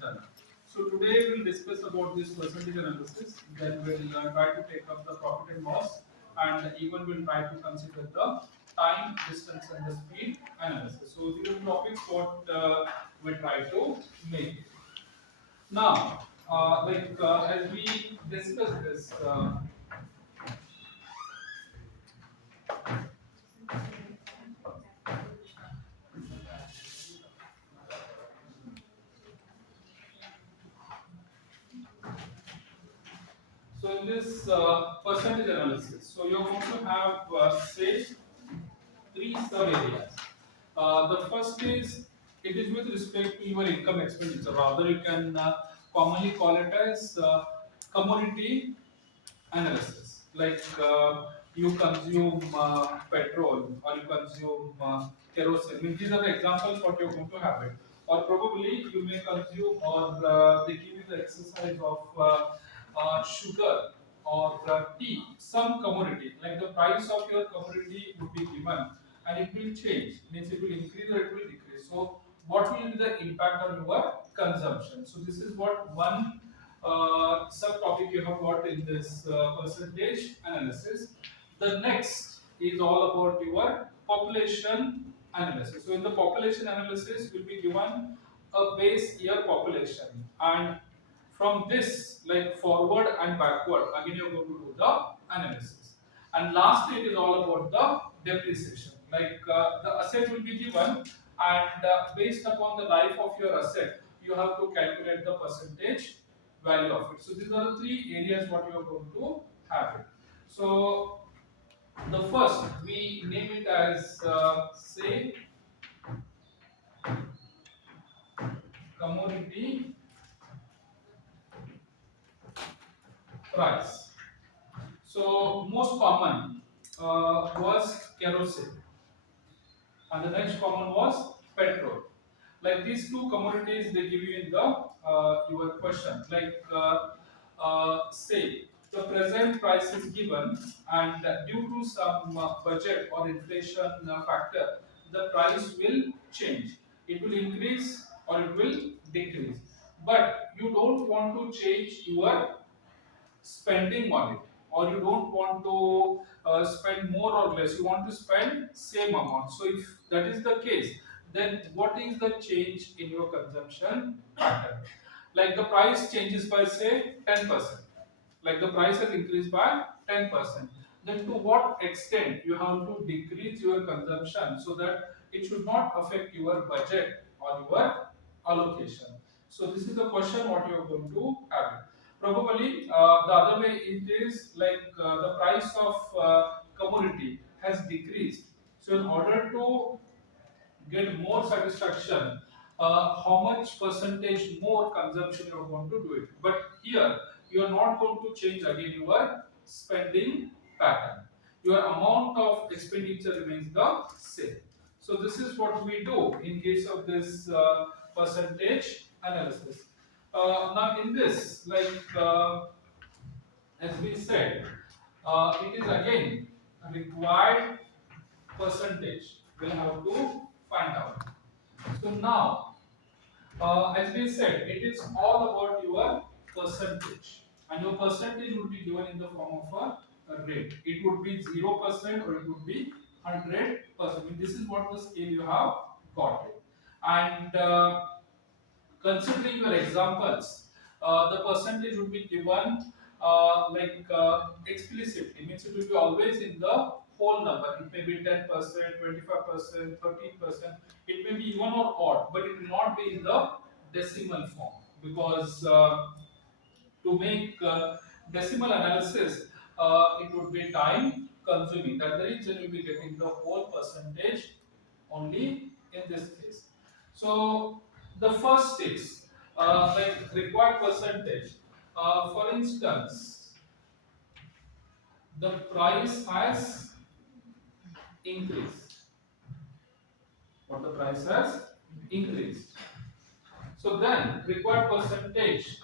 done. So today we'll discuss about this percentage analysis. Then we'll try to take up the profit and loss, and even we'll try to consider the time, distance, and the speed analysis. So these are the topics what we'll try to make. Now, as we discuss this. So in this percentage analysis, so you're going to have say three sub areas. The first is it is with respect to your income expenditure. Rather, you can commonly call it as commodity analysis. Like you consume petrol or you consume kerosene. I mean, these are the examples what you're going to have it. Or probably you may consume or they give you the exercise of sugar or tea, some commodity. Like the price of your commodity would be given and it will change. Means it will increase or it will decrease. So what will be the impact on your consumption? So this is what one subtopic you have got in this percentage analysis. The next is all about your population analysis. So in the population analysis, will be given a base year population, and from this, like forward and backward, again you're going to do the analysis. And lastly, it is all about the depreciation. Like the asset will be given, and based upon the life of your asset, you have to calculate the percentage value of it. So these are the three areas what you are going to have it. So the first we name it as say commodity price. So most common was kerosene, and the next common was petrol. Like these two commodities, they give you in the your question. Like say the present price is given, and due to some budget or inflation factor, the price will change. It will increase or it will decrease. But you don't want to change your spending on it, or you don't want to spend more or less, you want to spend same amount. So if that is the case, then what is the change in your consumption pattern? Like the price changes by say 10%, like the price has increased by 10%, then to what extent you have to decrease your consumption so that it should not affect your budget or your allocation. So this is the question what you are going to have. Probably the other way it is like the price of commodity has decreased. So in order to get more satisfaction, how much percentage more consumption you are going to do it. But here you are not going to change again your spending pattern. Your amount of expenditure remains the same. So this is what we do in case of this percentage analysis. Now in this, like as we said, it is again required percentage. We'll have to find out. So now, as we said, it is all about your percentage, and your percentage would be given in the form of a rate. It would be 0% or it would be 100%. This is what the scale you have got it. And considering your examples, the percentage would be given explicitly, means it will be always in the whole number. It may be 10%, 25%, 13%. It may be even or odd, but it will not be in the decimal form, because to make decimal analysis, it would be time consuming. That's the reason you'll be getting the whole percentage only in this case. So the first is like required percentage. For instance, the price has increased. What the price has increased. So then required percentage.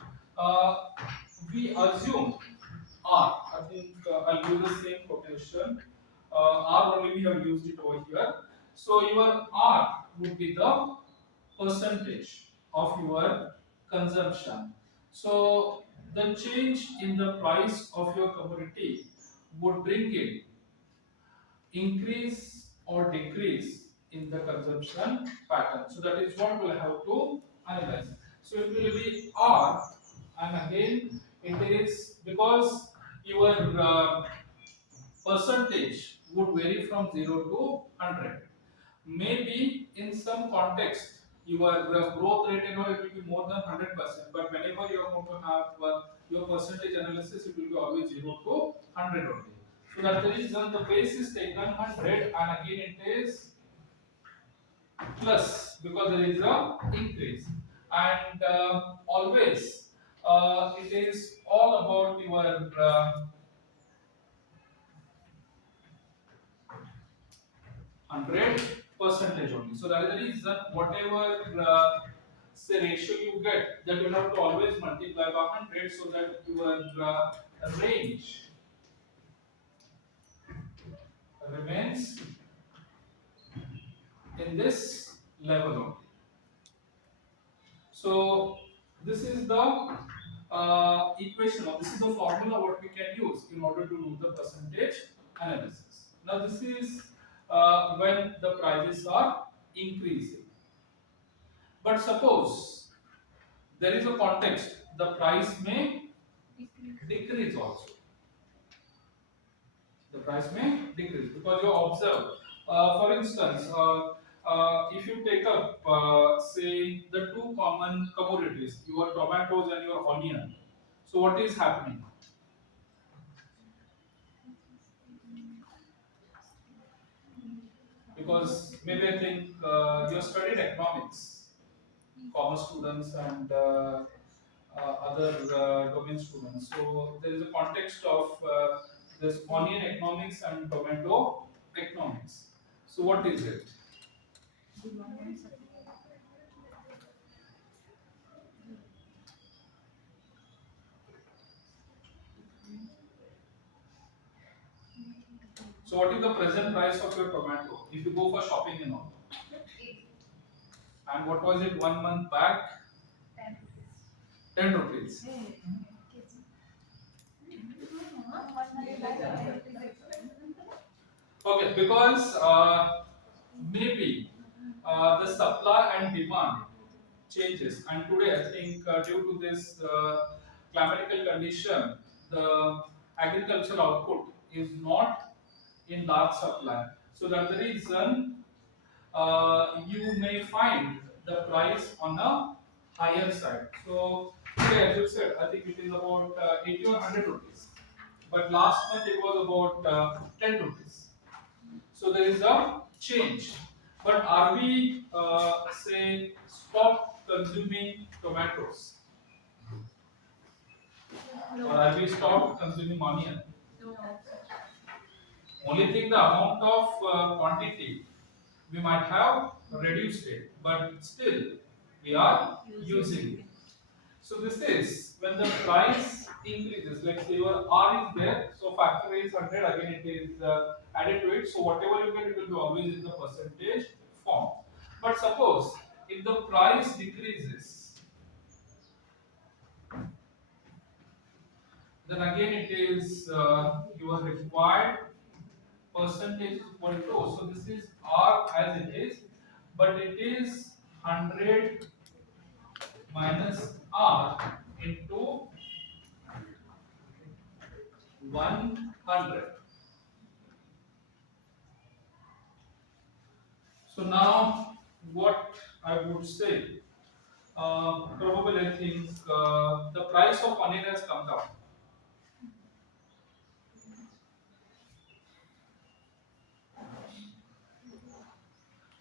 We assume R. I think I'll use the same quotation. R only we have used it over here. So your R would be the percentage of your consumption. So the change in the price of your commodity would bring in increase or decrease in the consumption pattern. So that is what we'll have to analyze. So it will be R, and again it is because your percentage would vary from 0 to 100. Maybe in some context your growth rate, it will be more than 100%, but whenever you are going to have your percentage analysis, it will be always 0 to 100 only. So that the reason the base is taken 100, and again it is plus because there is a increase, and always it is all about your 100 percentage only. So that is the reason whatever say ratio you get, that you have to always multiply by 100 so that your range remains in this level only. So this is the equation, or this is the formula what we can use in order to do the percentage analysis. Now this is when the prices are increasing. But suppose there is a context, the price may decrease also. The price may decrease because you observe. For instance, if you take up, say, the two common commodities, your tomatoes and your onion. So what is happening? Because maybe I think you studied economics, commerce students and other domain students. So there is a context of this onion economics and tomato economics. So what is it? So what is the present price of your tomato if you go for shopping and all? And what was it 1 month back? 10 rupees. Okay, because maybe the supply and demand changes, and today I think due to this climatical condition, the agricultural output is not in large supply. So that's the reason you may find the price on a higher side. So today, as you said, I think it is about 80 or 100 rupees. But last month it was about 10 rupees. So there is a change. But are we say stop consuming tomatoes, or are we stop consuming onion? Only thing, the amount of quantity we might have reduced it, but still we are using it. So this is when the price increases. Like say your R is there, so factor is 100. Again, it is added to it. So whatever you get, it will be always in the percentage form. But suppose if the price decreases, then again it is your required percentage is equal to. So this is R as it is, but it is 100 minus R into 100. So now what I would say, probably I think the price of paneer has come down.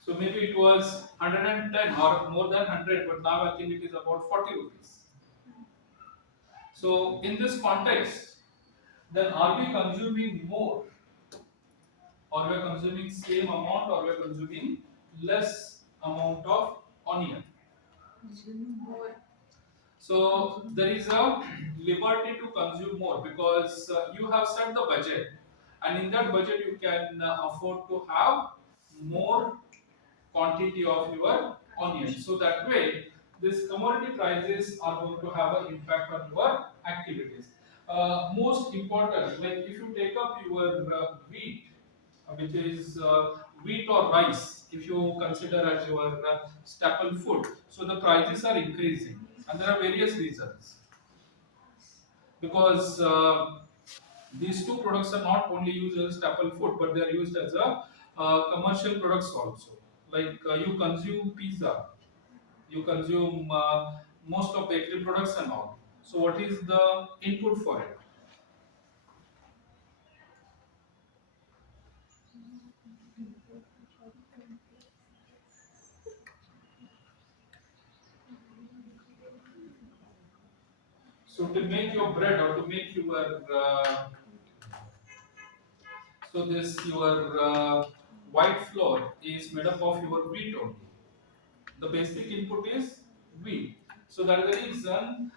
So maybe it was 110 or more than 100, but now I think it is about 40 rupees. So in this context, then are we consuming more, or we are consuming same amount, or we are consuming less amount of onion? So there is a liberty to consume more because you have set the budget, and in that budget you can afford to have more quantity of your onion. So that way these commodity prices are going to have an impact on your activities. Most important, like if you take up your wheat, which is wheat or rice, if you consider as your staple food, so the prices are increasing, and there are various reasons because these two products are not only used as a staple food, but they are used as a commercial products also. Like you consume pizza, you consume most of bakery products and all. So what is the input for it? So to make your bread or to make your so this your white flour is made up of your wheat only. The basic input is wheat. So that is the reason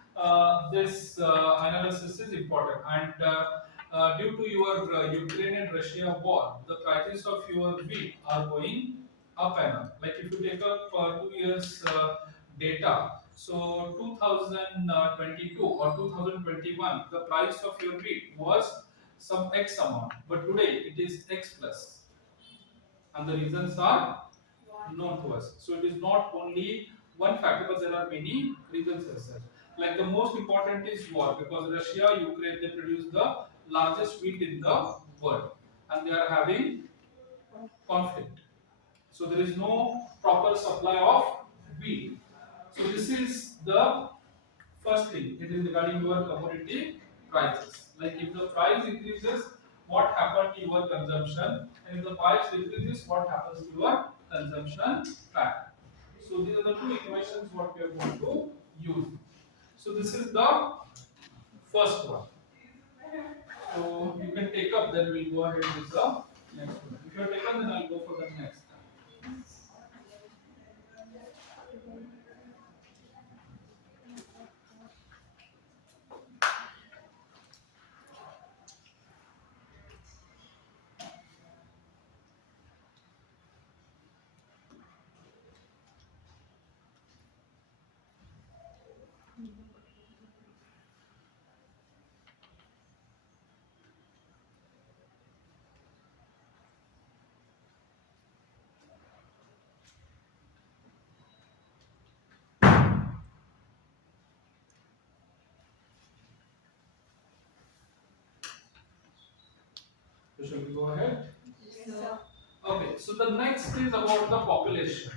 this analysis is important. And due to your Ukraine and Russia war, the prices of your wheat are going up and up. Like if you take up 2 years data, so 2022 or 2021, the price of your wheat was some X amount, but today it is X plus, and the reasons are known to us. So it is not only one factor, but there are many reasons as such. Like the most important is war, because Russia, Ukraine, they produce the largest wheat in the world, and they are having conflict. So there is no proper supply of wheat. So this is the first thing. It is regarding your commodity prices. Like if the price increases, what happens to your consumption? And if the price decreases, what happens to your consumption pattern? So these are the two equations what we are going to use. So this is the first one. So you can take up, then we'll go ahead with the next one. If you are taken, then I'll go for the next. So shall we go ahead? Yes, sir. Okay, so the next is about the population.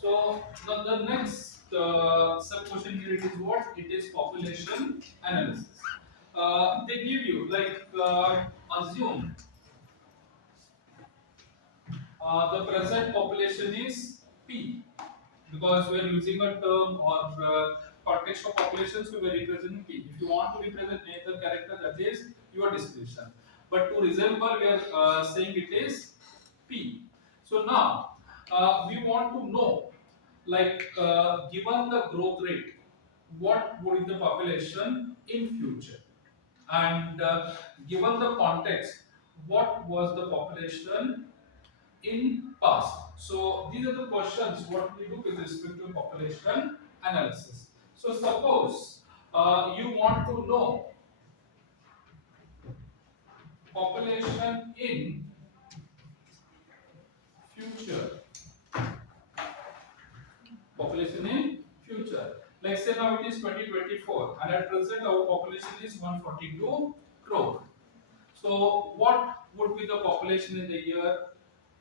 So the next sub question here, it is what? It is population analysis. They give you like assume the present population is P, because we are using a term or context of population, so we are representing P. If you want to represent any other character, that is your discretion. But to resemble, we are saying it is P. So now we want to know, like given the growth rate, what would be the population in future, and given the context, what was the population in past. So these are the questions what we do with respect to population analysis. So suppose you want to know population in future, population in future. Like say now it is 2024, and at present our population is 142 crore. So what would be the population in the year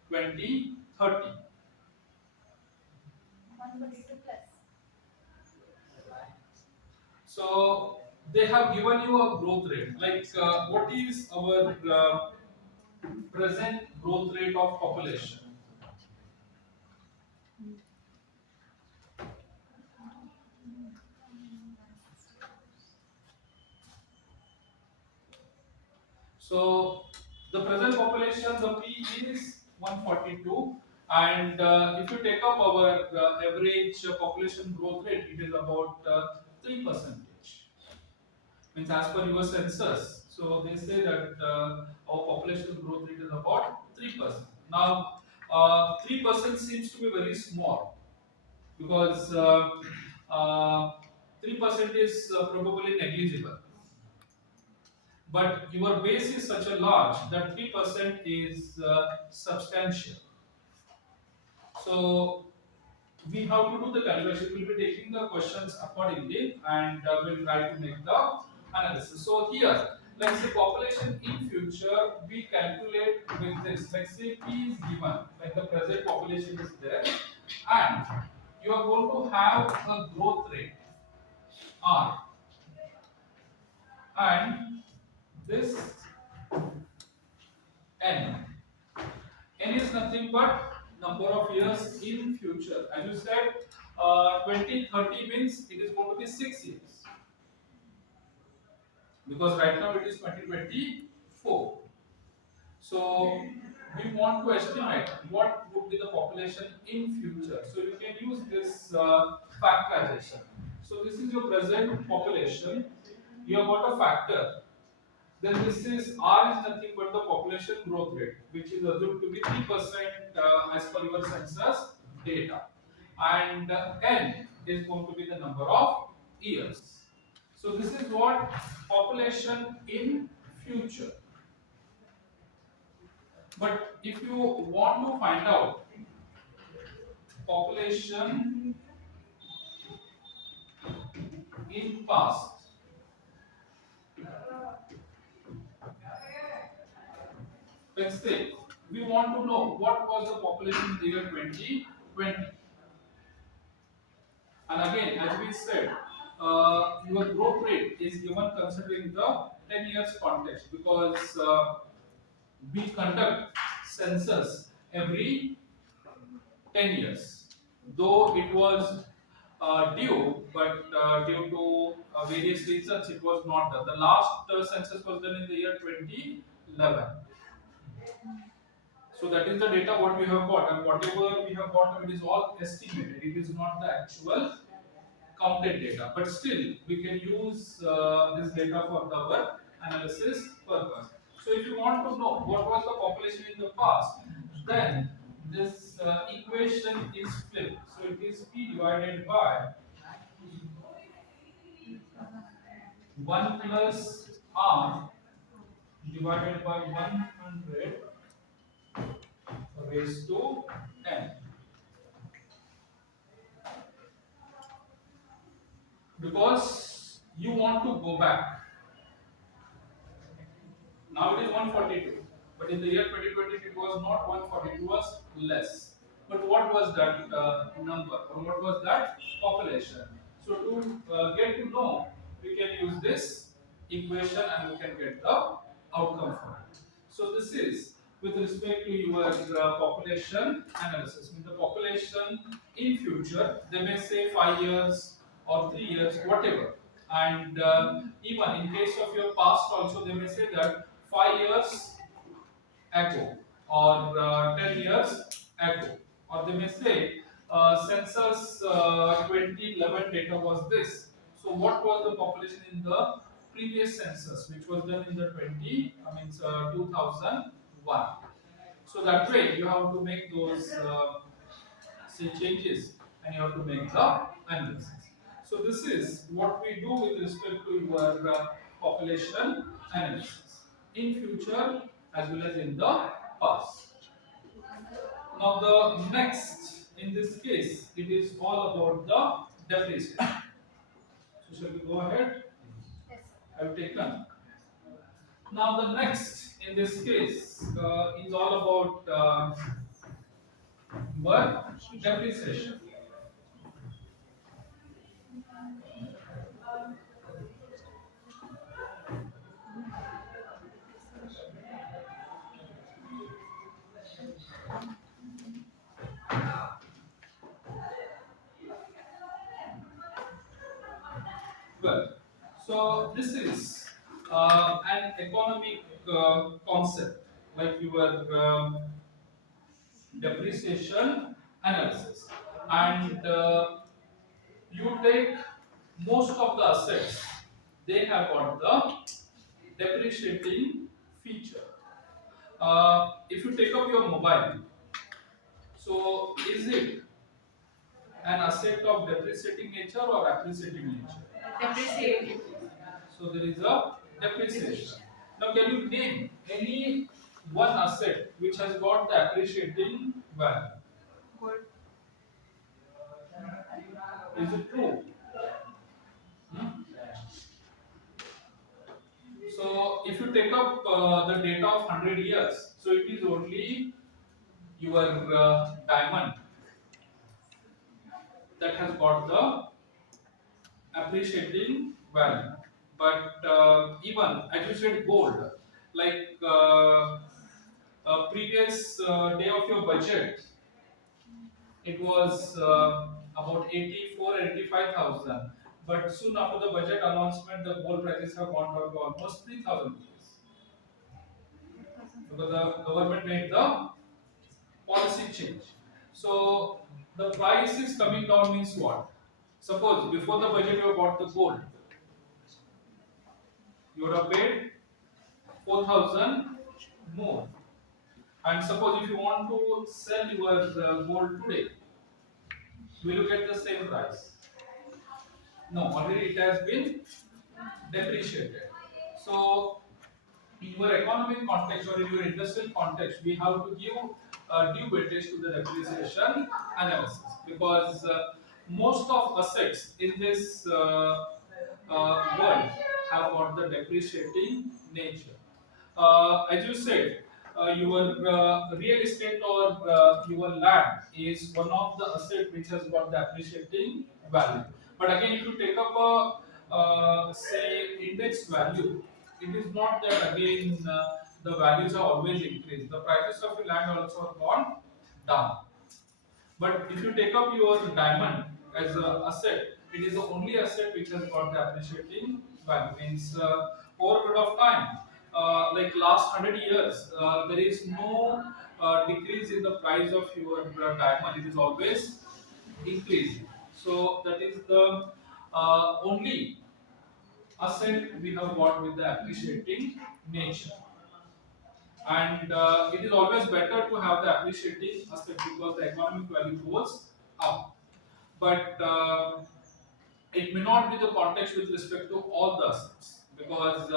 2030? 142 plus. So they have given you a growth rate. Like what is our present growth rate of population? So The present population, the P is 142, and if you take up our average population growth rate, it is about 3%. Means as per your census, so they say that our population growth rate is about 3%. Now, 3% seems to be very small because 3% is probably negligible, but your base is such a large that 3% is substantial. So we have to do the calculation. We'll be taking the questions accordingly, and we'll try to make the analysis. So here, let's say population in future, we calculate with this. Let's say P is given, like the present population is there, and you are going to have a growth rate R, and this N. N is nothing but number of years in future. As you said, 2030 means it is going to be 6 years, because right now it is 2024. So we want to estimate what would be the population in future. So you can use this factorization. So this is your present population. You have got a factor. Then this is R is nothing but the population growth rate, which is assumed to be 3% as per your census data. And N is going to be the number of years. So this is what population in future. But if you want to find out population in past, let's say we want to know what was the population in the year 2020. And again, as we said, your growth rate is given considering the 10 years context, because we conduct census every 10 years. Though it was due, but due to various reasons, it was not done. The last census was done in the year 2011. So that is the data what we have got, and whatever we have got, it is all estimated. It is not the actual counted data, but still we can use this data for our analysis purpose. So if you want to know what was the population in the past, then this equation is flipped. So it is P divided by 1 plus R divided by 100 raised to n, because you want to go back. Now it is 142, but in the year 2020 it was not 140, it was less. But what was that number, or what was that population? So to get to know, we can use this equation and we can get the outcome from it. So this is with respect to your population analysis. With the population in future, they may say 5 years or 3 years, whatever. And even in case of your past also, they may say that 5 years ago, or 10 years ago, or they may say census 2011 data was this. So what was the population in the previous census, which was done in the 2001? So that way you have to make those say changes, and you have to make the analysis. So this is what we do with respect to your population analysis in future as well as in the past. Now the next, in this case, it is all about the depreciation. So shall we go ahead? Yes, I have taken. Now the next, in this case, is all about work depreciation. Well, so this is an economic concept. like your depreciation analysis, and you take most of the assets, they have got the depreciating feature. If you take up your mobile, so is it an asset of depreciating nature or appreciating nature? Depreciating. So there is a depreciation. Now can you name any one asset which has got the appreciating value? Gold. Is it true? Hmm? So if you take up the data of 100 years, so it is only your diamond that has got the appreciating value. But even as you said, gold, like previous day of your budget, it was about 84, 85,000. But soon after the budget announcement, the gold prices have gone down to almost 3,000 rupees because the government made the policy change. So the price is coming down means what? Suppose before the budget you bought the gold, you would have paid 4,000 more. And suppose if you want to sell your gold today, will you get the same price? No, already it has been depreciated. So in your economic context or in your industrial context, we have to give due weightage to the depreciation analysis because most of assets in this world have got the depreciating nature. As you said, your real estate or your land is one of the asset which has got the appreciating value. But again, if you take up a say index value, it is not that again the values are always increased. The prices of the land also have gone down. But if you take up your diamond as an asset, it is the only asset which has got the appreciating value. Means over a period of time, like last 100 years, there is no decrease in the price of your diamond. It is always increasing. So that is the only asset we have got with the appreciating nature. And it is always better to have the appreciating asset because the economic value goes up. But it may not be the context with respect to all the assets because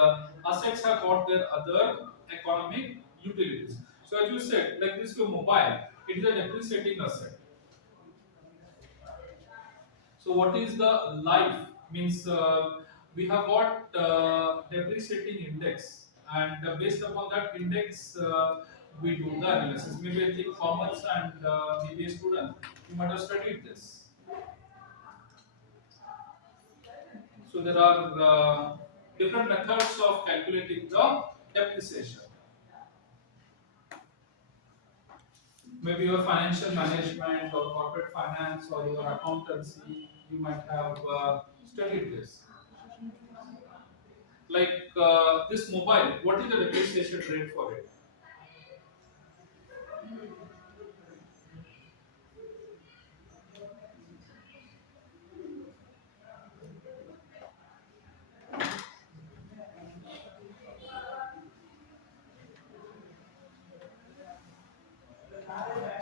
assets have got their other economic utilities. So as you said, like this your mobile, it is a depreciating asset. So what is the life? Means we have got depreciating index, and based upon that index, we do the analysis. Maybe I think commerce and maybe a student, you might have studied this. So there are different methods of calculating the depreciation. Maybe your financial management or corporate finance or your accountancy, you might have studied this. Like this mobile, what is the depreciation rate for it?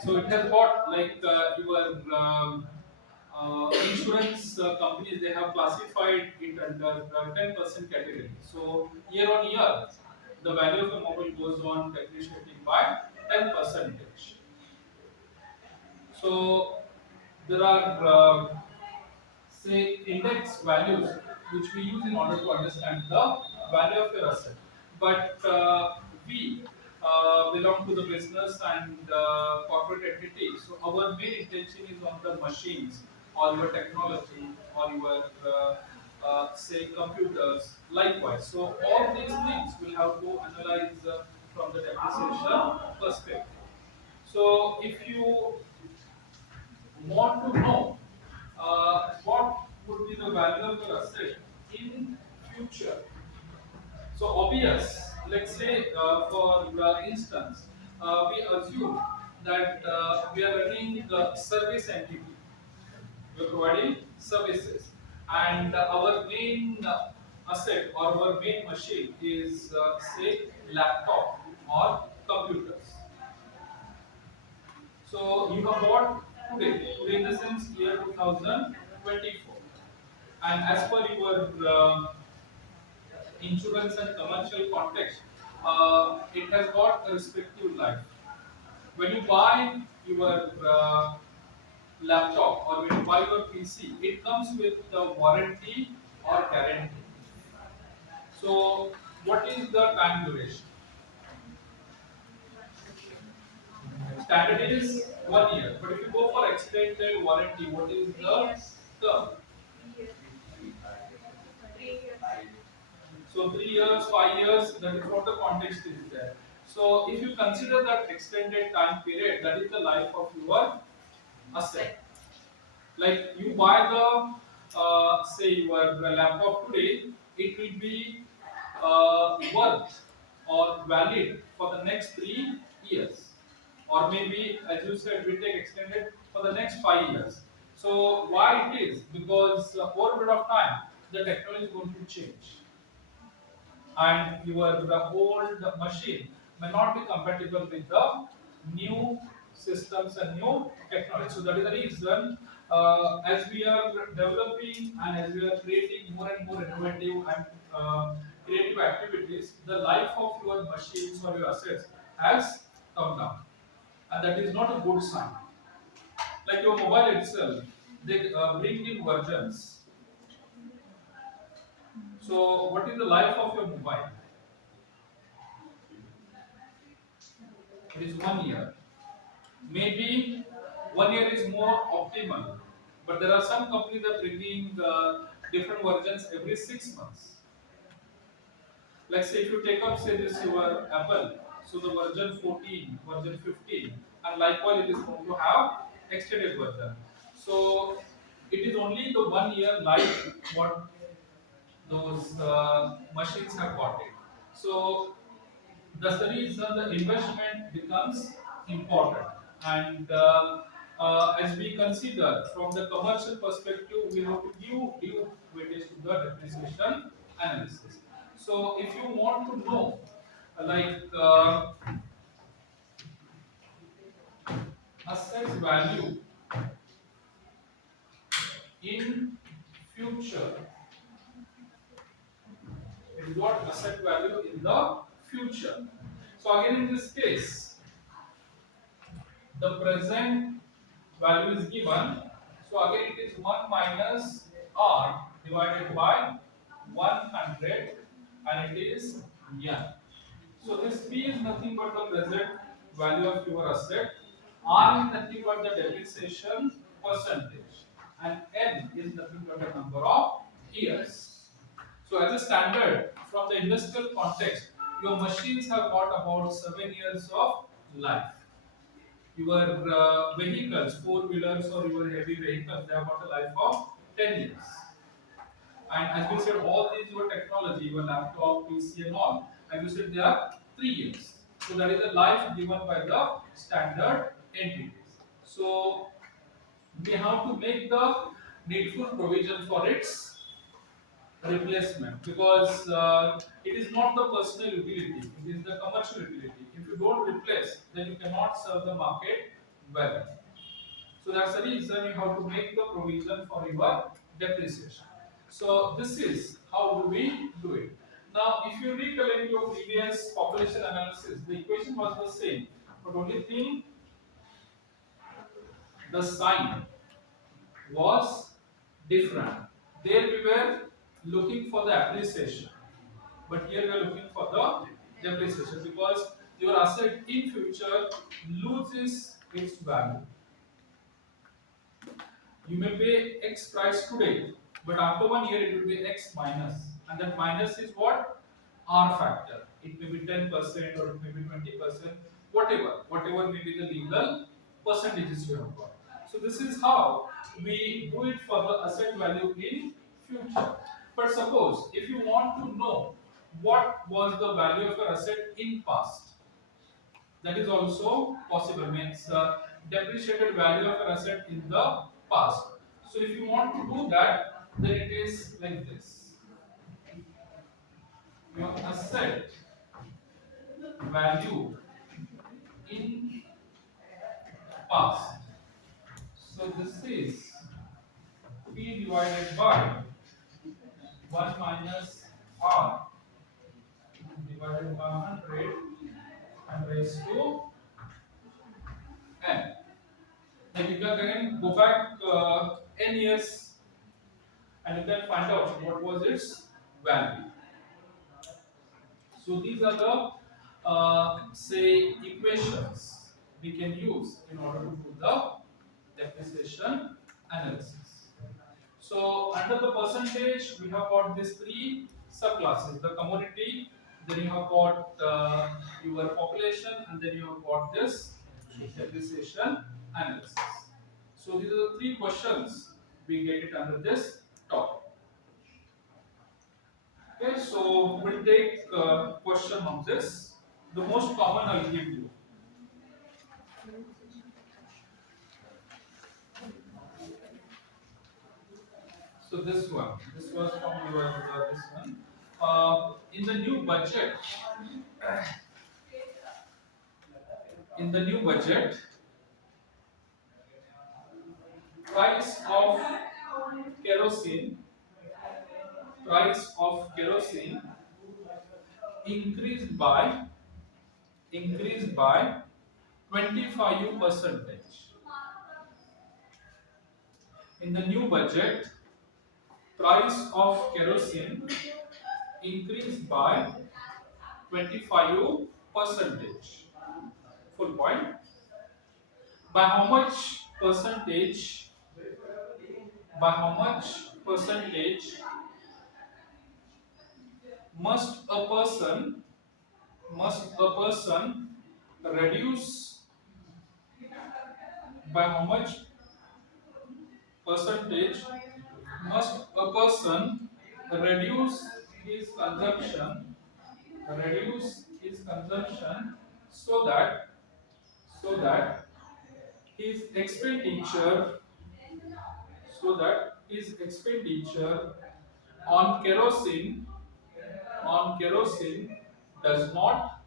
So it has got like your insurance companies, they have classified it under 10% category. So year on year, the value of a mobile goes on depreciating by 10 percentage. So there are say index values which we use in order to understand the value of your asset. But we belong to the business and corporate entity, so our main intention is on the machines or your technology or your say computers. Likewise, so all these things will have to analyze from the depreciation perspective. So if you want to know what would be the value of your asset in future. So obvious, let's say for instance, we assume that we are running the service entity, we are providing services, and our main asset or our main machine is say laptop or computers. So you have bought today in the sense year 2024, and as per your insurance and commercial context, it has got a respective life. When you buy your laptop or when you buy your PC, it comes with the warranty or guarantee. So, what is the time duration? Standard is 1 year, but if you go for extended warranty, what is Three the years. term? 3 years. 3 years. So 3 years, 5 years, that is what the context is there. So if you consider that extended time period, that is the life of your asset. Like you buy the say your laptop today, it will be worth or valid for the next 3 years, or maybe as you said, we take extended for the next 5 years. So why it is? Because over a period of time, the technology is going to change and your the old machine may not be compatible with the new systems and new technology. So that is the reason as we are developing and as we are creating more and more innovative and creative activities, the life of your machines or your assets has come down, and that is not a good sign. Like your mobile itself, they bring in versions. So what is the life of your mobile? It is 1 year. Maybe 1 year is more optimal, but there are some companies that are bringing different versions every 6 months. Like say if you take up say this your Apple, so the version 14, version 15, and likewise it is going to have extended version. So it is only the 1 year life what those machines have got it. So that's the reason the investment becomes important. And as we consider from the commercial perspective, we have to give due weightage to the depreciation analysis. So if you want to know, like asset value in future, it is what asset value in the future. So again, in this case, the present value is given. So again it is 1 minus r divided by 100 and it is n. So this p is nothing but the present value of your asset. R is nothing but the depreciation percentage and n is nothing but the number of years. So as a standard from the industrial context, your machines have got about 7 years of life. Your vehicles, four wheelers or your heavy vehicles, they have got a life of 10 years. And as we said, all these your technology, your laptop, PC, and all, as we said, they are 3 years. So that is the life given by the standard entities. So we have to make the needful provision for its replacement because it is not the personal utility, it is the commercial utility. If you don't replace, then you cannot serve the market well. So that's the reason you have to make the provision for your depreciation. So this is how do we do it. Now, if you recollect your previous population analysis, the equation was the same, but only thing the sign was different. There we were looking for the appreciation, but here we are looking for the depreciation because your asset in future loses its value. You may pay X price today, but after 1 year it will be X minus, and that minus is what? R factor. It may be 10% or it may be 20%, whatever may be the legal percentages you have got. So this is how we do it for the asset value in future. But suppose if you want to know what was the value of your asset in past. That is also possible, means depreciated value of your asset in the past. So if you want to do that, then it is like this. Your asset value in past. So this is P divided by 1 minus R divided by 100 and raised to n. Then you can again go back n years and you can find out what was its value. So these are the say equations we can use in order to do the depreciation analysis. So under the percentage, we have got these three subclasses: the commodity, then you have got your population, and then you have got this depreciation analysis. So these are the three questions we get it under this topic. Okay, so we'll take question on this. The most common I'll give you. So this one, this was from your this one. In the new budget, in the new budget, price of kerosene, price of kerosene increased by 25 percentage. In the new budget, price of kerosene increased by 25 percentage. Full point. By how much percentage? By how much percentage must a person reduce? By how much percentage must a person reduce his consumption? Reduce his consumption so that his expenditure his expenditure on kerosene does not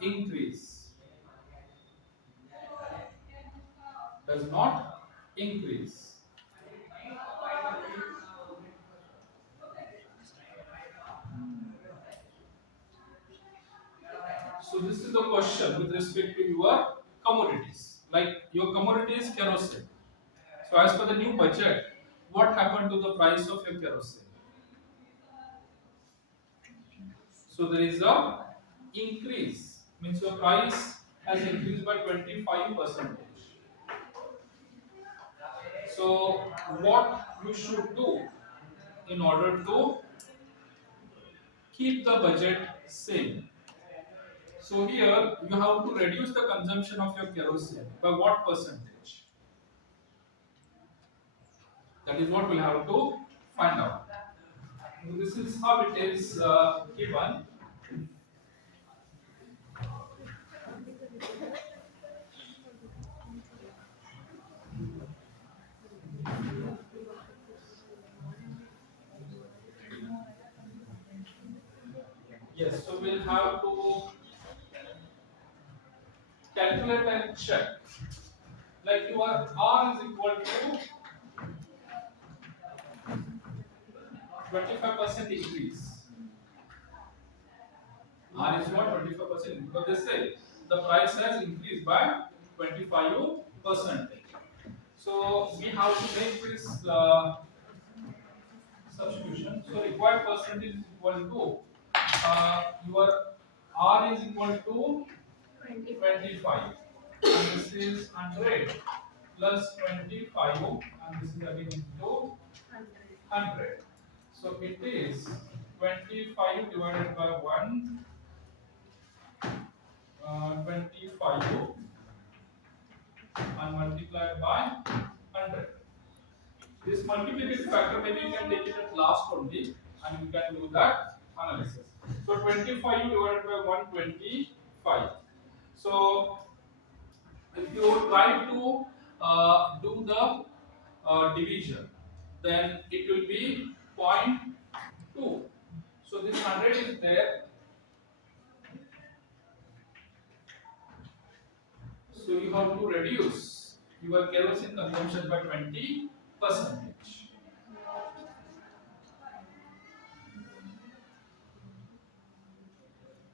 increase, does not increase. So this is the question with respect to your commodities. Like your commodities kerosene. So as per the new budget, what happened to the price of your kerosene? So there is a increase, means your price has increased by 25 percentage. So what you should do in order to keep the budget same? So here you have to reduce the consumption of your kerosene by what percentage? That is what we'll have to find out. This is how it is given. Yes, so we'll have to calculate and check. Like your R is equal to 25% increase. R is what? 25%. Because they say the price has increased by 25%. So we have to make this substitution. So required percentage is equal to your R is equal to 25. And this is 100 plus 25 and this is again into 100. So it is 25 divided by 1, 25 and multiplied by 100. This multiplication factor maybe you can take it at last only. and you can do that analysis. So 25 divided by 125. So if you try to do the division, then it will be zero point 0.2. So this 100 is there. So you have to reduce your kerosene consumption by 20 percentage.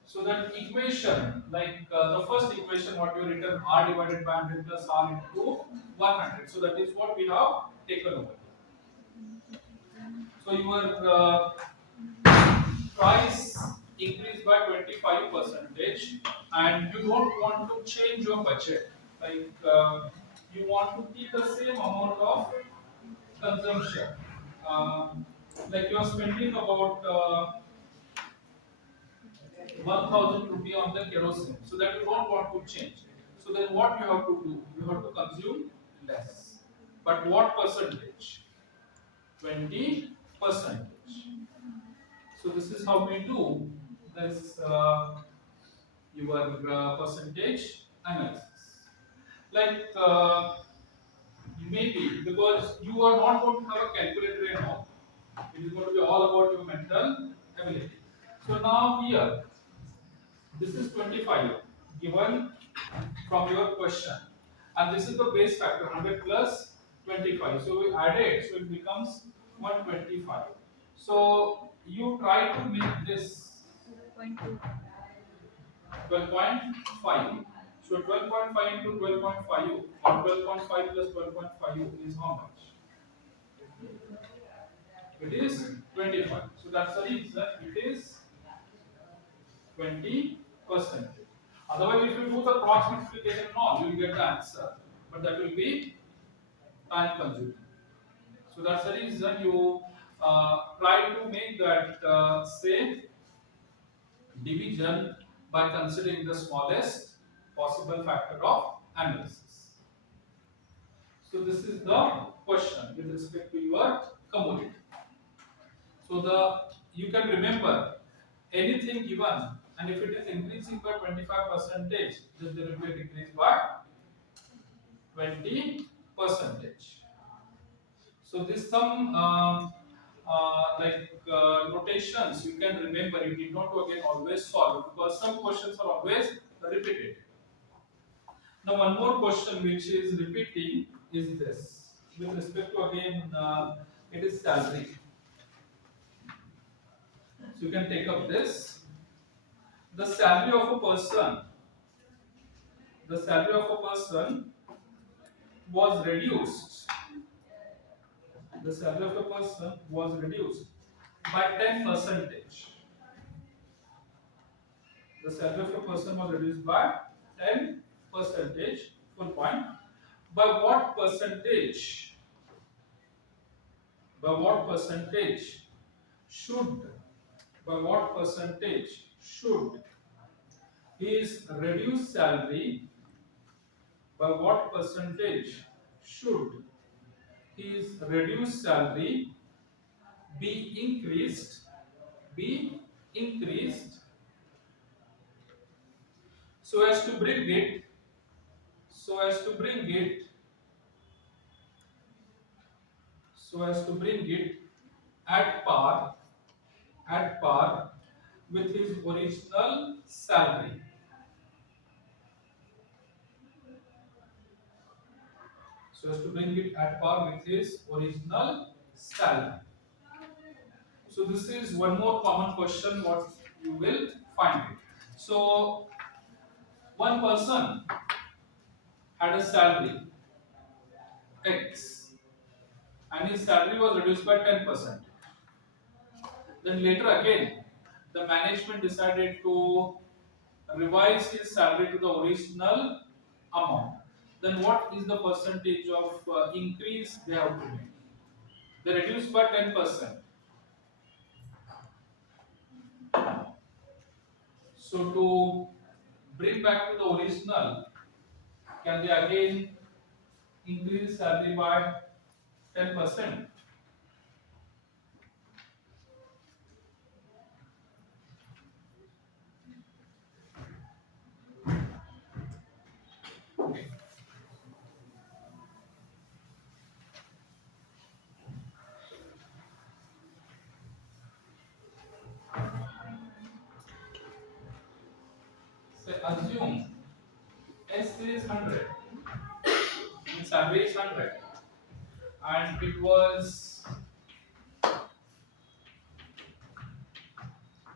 So that equation, like the first equation, what you written R divided by 100 plus R into 100. So that is what we have taken over. So your price increased by 25 percentage, and you don't want to change your budget. Like you want to keep the same amount of consumption. Um, like you are spending about 1000 rupee on the kerosene, so that you don't want to change. So then what you have to do? You have to consume less. But what percentage? 20 percentage. So this is how we do this your percentage analysis. Like maybe because you are not going to have a calculator at home, it is going to be all about your mental ability. So now here, this is 25 given from your question, and this is the base factor 100 plus 25. So we add it, so it becomes 125. So you try to make this 0.2. 12.5. So 12.5 into 12.5 or 12.5 plus 12.5 is how much? It is 25. So that's the reason it is 20%. Otherwise, if you do the cross multiplication and all, you will get the answer. But that will be time consuming. So that's the reason you try to make that say division by considering the smallest possible factor of analysis. So this is the question with respect to your commodity. So the you can remember anything given, and if it is increasing by 25 percentage, then there will be a decrease by 20 percentage. So this some notations you can remember. You need not to again always solve because some questions are always repeated. Now one more question which is repeating is this. With respect to again, it is salary. So you can take up this. The salary of a person, the salary of a person was reduced. The salary of a person was reduced by 10 percentage. The salary of a person was reduced by 10 percentage, full point. By what percentage? By what percentage should? By what percentage should his reduced salary? By what percentage should his reduced salary be increased? Be increased so as to bring it, so as to bring it, so as to bring it at par, at par with his original salary. So as to bring it at par with his original salary. So this is one more common question what you will find it. So one person had a salary X and his salary was reduced by 10%. Then later again, the management decided to revise his salary to the original amount. Then what is the percentage of increase they have to make? They reduced by 10%. So to bring back to the original, can they again increase salary by 10%? S is 100. Its salary is 100. And it was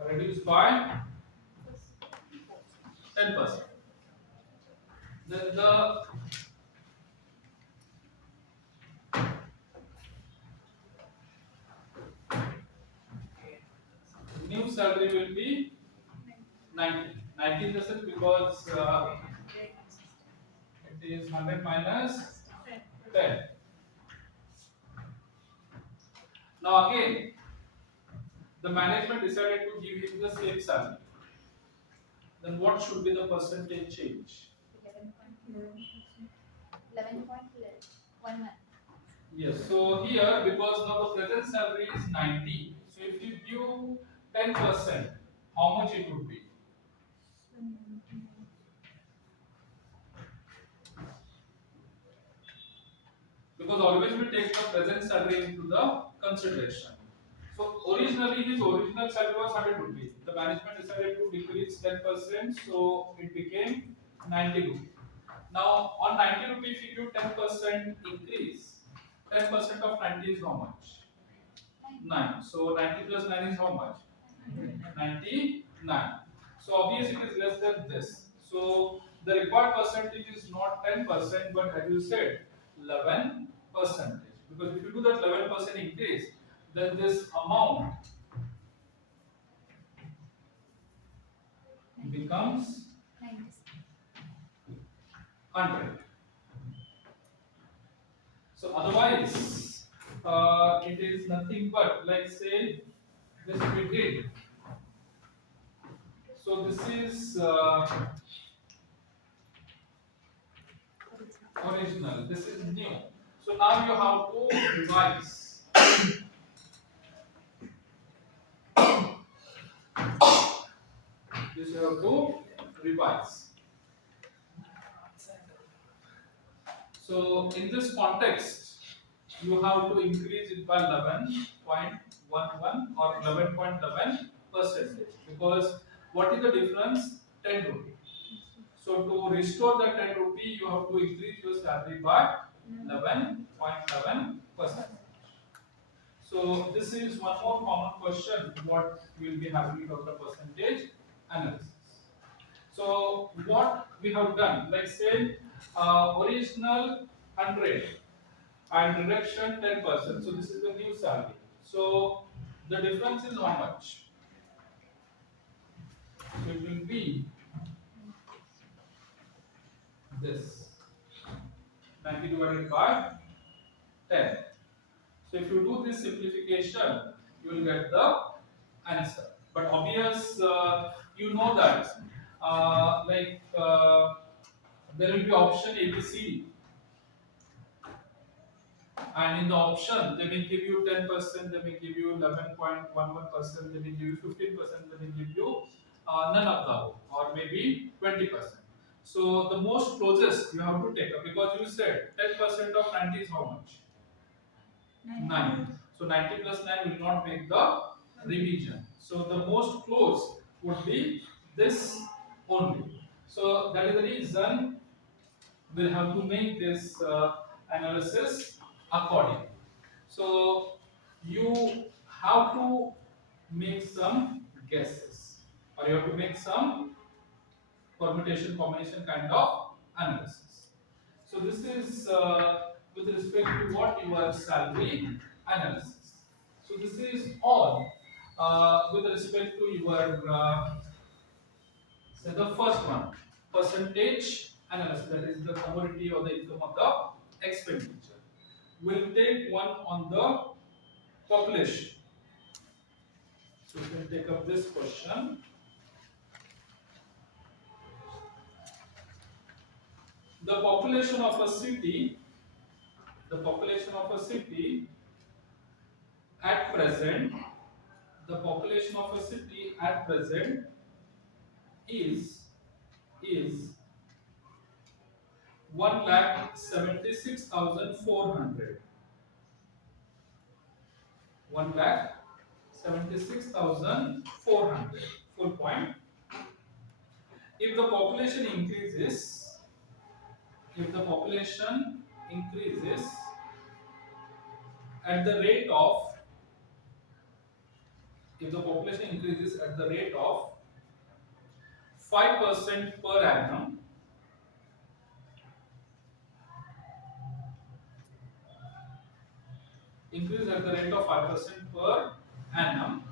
reduced by 10%. Then the new salary will be 90. 90 in the sense because it is 100 minus 10. Now again, the management decided to give him the same salary. Then what should be the percentage change? 11.11. Yes, so here because now the present salary is 90, so if you give 10%, how much it would be? Because always we take the present salary into the consideration. So originally his original salary was 100 rupees. The management decided to decrease 10%, so it became 90 rupees. Now on 90 rupees, if you give 10% increase, 10% of 90 is how much? 9. So 90 plus 9 is how much? 99. So obviously it is less than this. So the required percentage is not 10%, but as you said, 11 percentage. Because if you do that 11% increase, then this amount becomes 100. So otherwise, it is nothing but, like say, this we did. So this is original, this is new. So now you have to revise. This you have to revise. So in this context, you have to increase it by 11.11 or 11.11 percentage, because what is the difference? 10 rupee. So to restore the 10 rupee, you have to increase your salary by 11.11 percent. So this is one more common question what we will be having for the percentage analysis. So what we have done, like say original 100 and reduction 10%. So this is the new salary. So the difference is how much? So it will be this 90 divided by 10. So if you do this simplification, you will get the answer. But obvious, you know that there will be option A, B, C, D. And in the option, they may give you 10%, they may give you 11.11%, they may give you 15%, they may give you none of the above, or maybe 20%. So the most closest you have to take up, because you said 10% of 90 is how much? 9. So 90 plus 9 will not make the revision. So the most close would be this only. So that is the reason we'll have to make this analysis accordingly. So you have to make some guesses, or you have to make some permutation combination kind of analysis. So this is with respect to what your salary analysis. So this is all with respect to your say the first one, percentage analysis, that is the commodity or the income of the expenditure. We'll take one on the population. So we can take up this question. The population of a city, the population of a city at present, the population of a city at present is 1,76,400. 1,76,400. Full point. If the population increases, if the population increases at the rate of if the population increases at the rate of 5% per annum, increase at the rate of 5% per annum,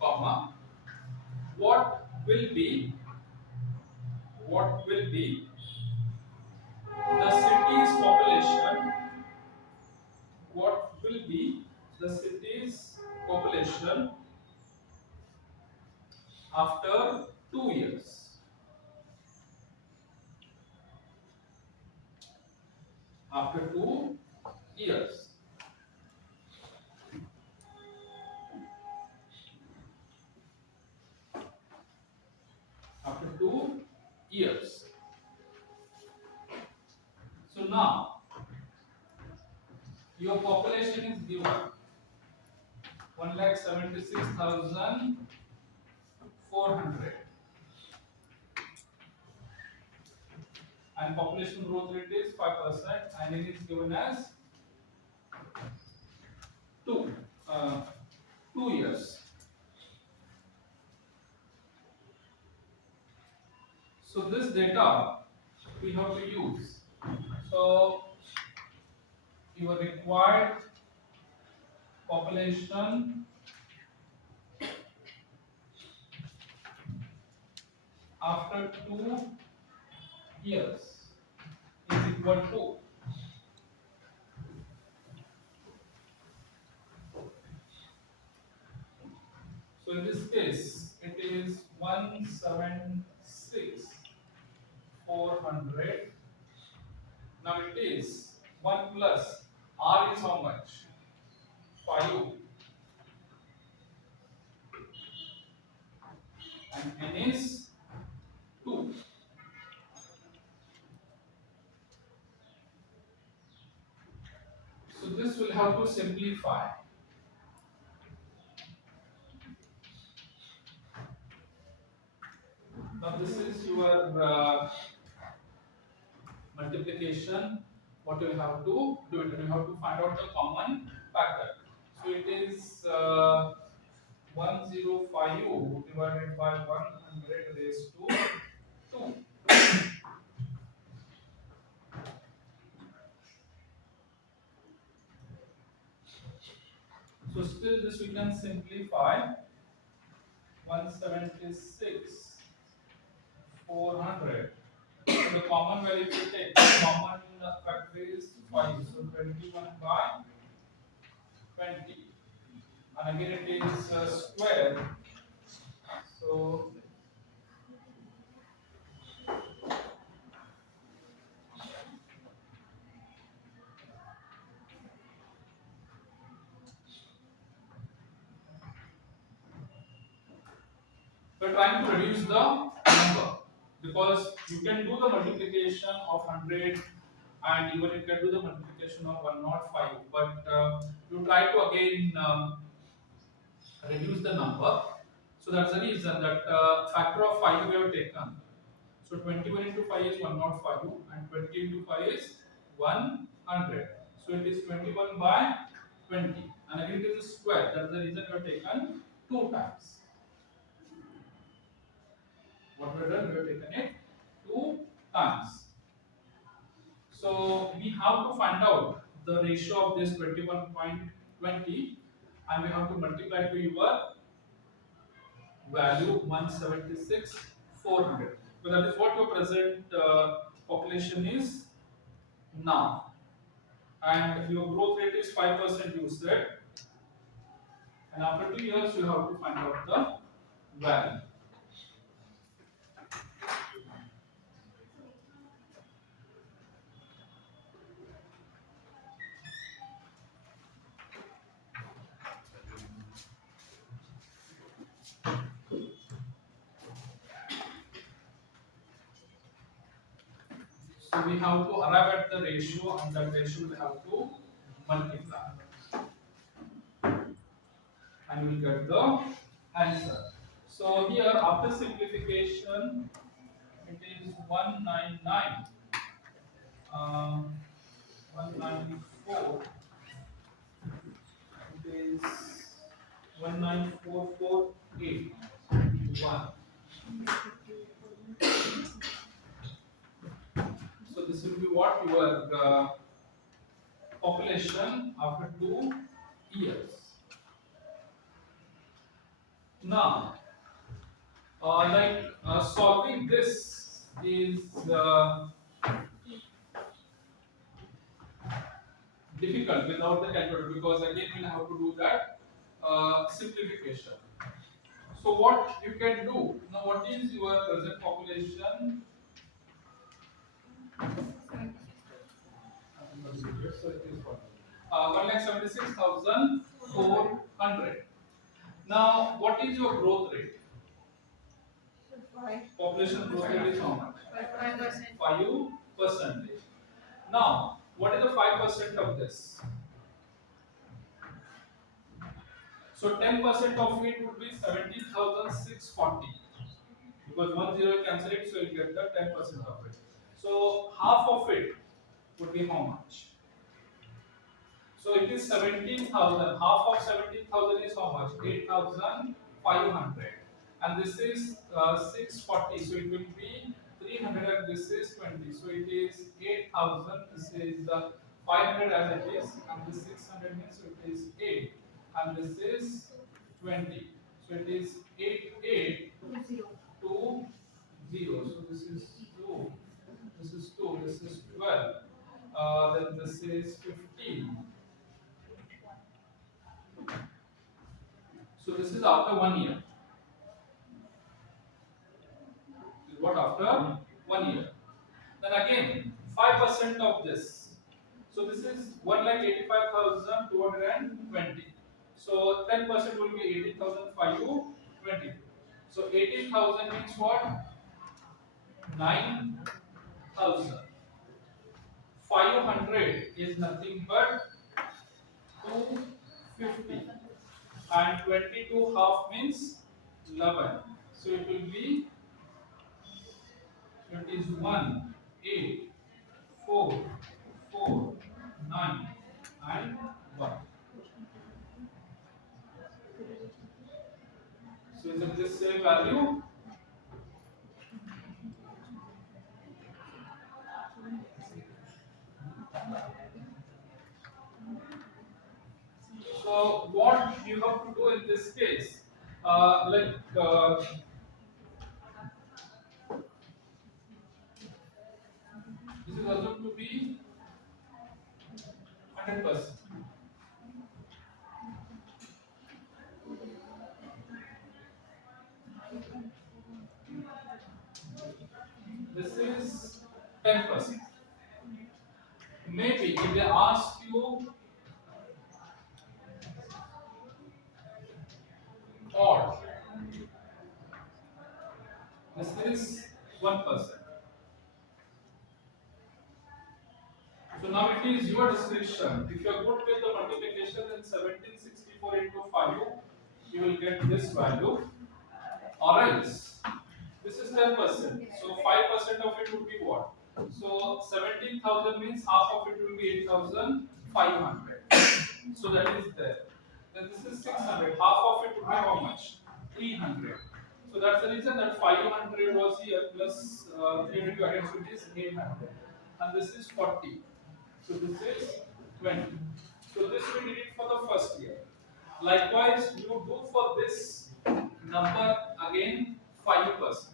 comma, what will be what will be the city's population what will be the city's population after 2 years, after 2 years, after 2 years. So now your population is given 1,76,400 and population growth rate is 5% and it is given as two uh, 2 years. So this data we have to use. So your required population after 2 years is equal to, so in this case it is 176,400. Now it is 1 plus R is how much? 5 and N is 2. So this will have to simplify. Now this is your multiplication. What you have to do it, and you have to find out the common factor. So it is 105 divided by 100 raised to 2. So still this we can simplify. 176 400. So the common value if you take, the common factor is 5. So 21 by 20. And again it is square. So we're trying to reduce the number because you can do the multiplication of 100 and even you can do the multiplication of 105, but you try to again reduce the number. So that's the reason that factor of 5 we have taken. So 21 into 5 is 105 and 20 into 5 is 100. So it is 21 by 20 and again it is a square. That's the reason we have taken 2 times. What we have done, we have taken it 2 times. So we have to find out the ratio of this 21.20 and we have to multiply to your value 176,400. So that is what your present population is now. And your growth rate is 5% you said. And after 2 years you have to find out the value. So we have to arrive at the ratio and that ratio we have to multiply. And we'll get the answer. So here after simplification it is 199 194, it is 194481. So this will be what your population after 2 years. Now, solving this is difficult without the calculator, because again we'll have to do that simplification. So what you can do now? What is your present population? So it is what? 1,76,400. Now, what is your growth rate? Population growth rate is how much? 5%. 5%. Now, what is the 5% of this? So 10% of it would be 17,640. Because 10 cancel it, so you get the 10% of it. So half of it would be how much? So it is 17,000. Half of 17,000 is how much? 8,500. And this is 640. So it will be 300, and this is 20. So it is 8,000. This is 500 as it is. And this 600 means so it is 8. And this is 20. So it is 8820. So this is 2. This is 2. This is 12. Then this is 15. So this is after 1 year. This is what after 1 year. Then again 5% of this. So this is 1,85,220. So 10% will be 18,520. So 18,000 means what? 9,000. 500 is nothing but 250. And 22 half means 11. So it will be 1, 8, 4, 4, 9, and 1. So is it this same value? So what you have to do in this case, this is assumed to be 100%. This is 10%. Maybe if they ask you odd, this is 1%. So now it is your discretion. If you are good with the multiplication, then 1764 into 5, you will get this value. Or else, this is 10%. So 5% of it would be what? So 17,000 means half of it will be 8,500. So that is there. Then this is 600. Half of it would be how much? 300. So that's the reason that 500 was here plus 300 added, so it is 800. And this is 40. So this is 20. So this we did it for the first year. Likewise, you do for this number again 5%.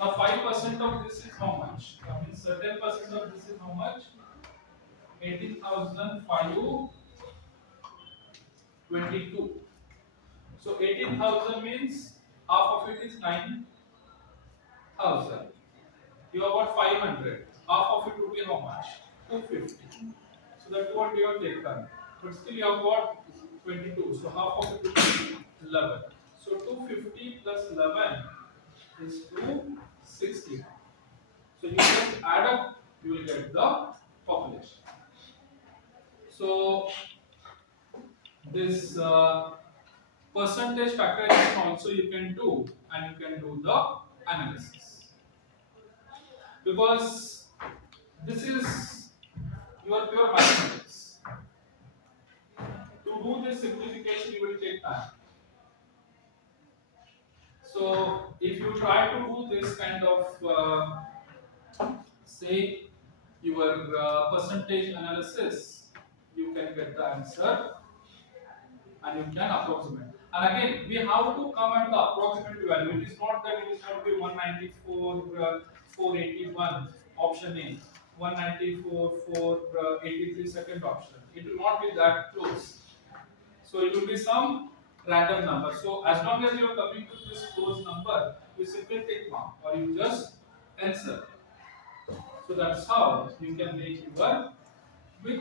Now 5% of this is how much? I mean 10% of this is how much? 18,522. So 18,000 means half of it is 9,000. You have got 500. Half of it would be how much? 250. So that's what you have taken. But still you have got 22. So half of it would be 11. So 250 plus 11 is 260. So you just add up, you will get the population. So this percentage factorization also you can do, and you can do the analysis, because this is your pure mathematics. To do this simplification, you will take time. So if you try to do this kind of say your percentage analysis, you can get the answer and you can approximate. And again, we have to come at the approximate value. It is not that it is going to be 194, 481 option A, 194, 483 second option. It will not be that close. So it will be some random number. So as long as you are coming to this close number, you simply take one or you just answer. So that's how you can make your quick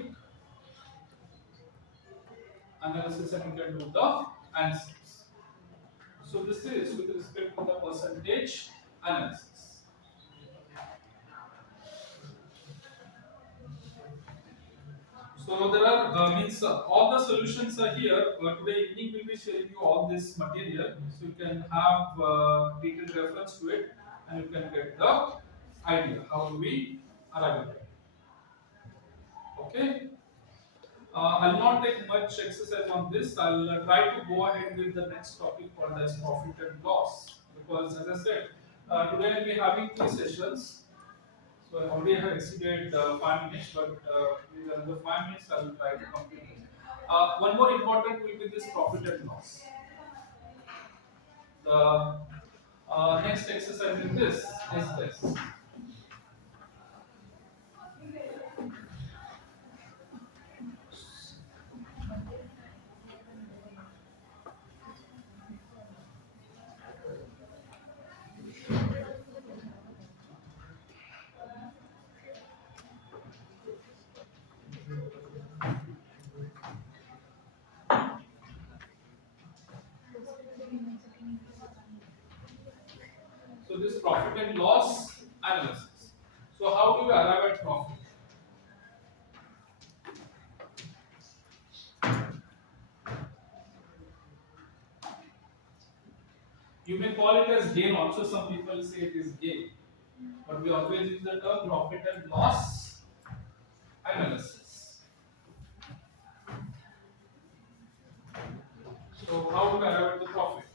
analysis and you can do the answers. So this is with respect to the percentage analysis. So there are means all the solutions are here. Today evening we will be sharing you all this material, so you can have detailed reference to it, and you can get the idea how do we arrive at it. Okay. I'll not take much exercise on this. I'll try to go ahead with the next topic called as profit and loss, because as I said, today I'll be having 3 sessions. So I already have exceeded 5 minutes, but with another 5 minutes, I will try to complete it. One more important will be this profit and loss. The next exercise in this is this. So this profit and loss analysis. So how do we arrive at profit? You may call it as gain. Also, some people say it is gain, but we always use the term profit and loss analysis. So how do we arrive at the profit?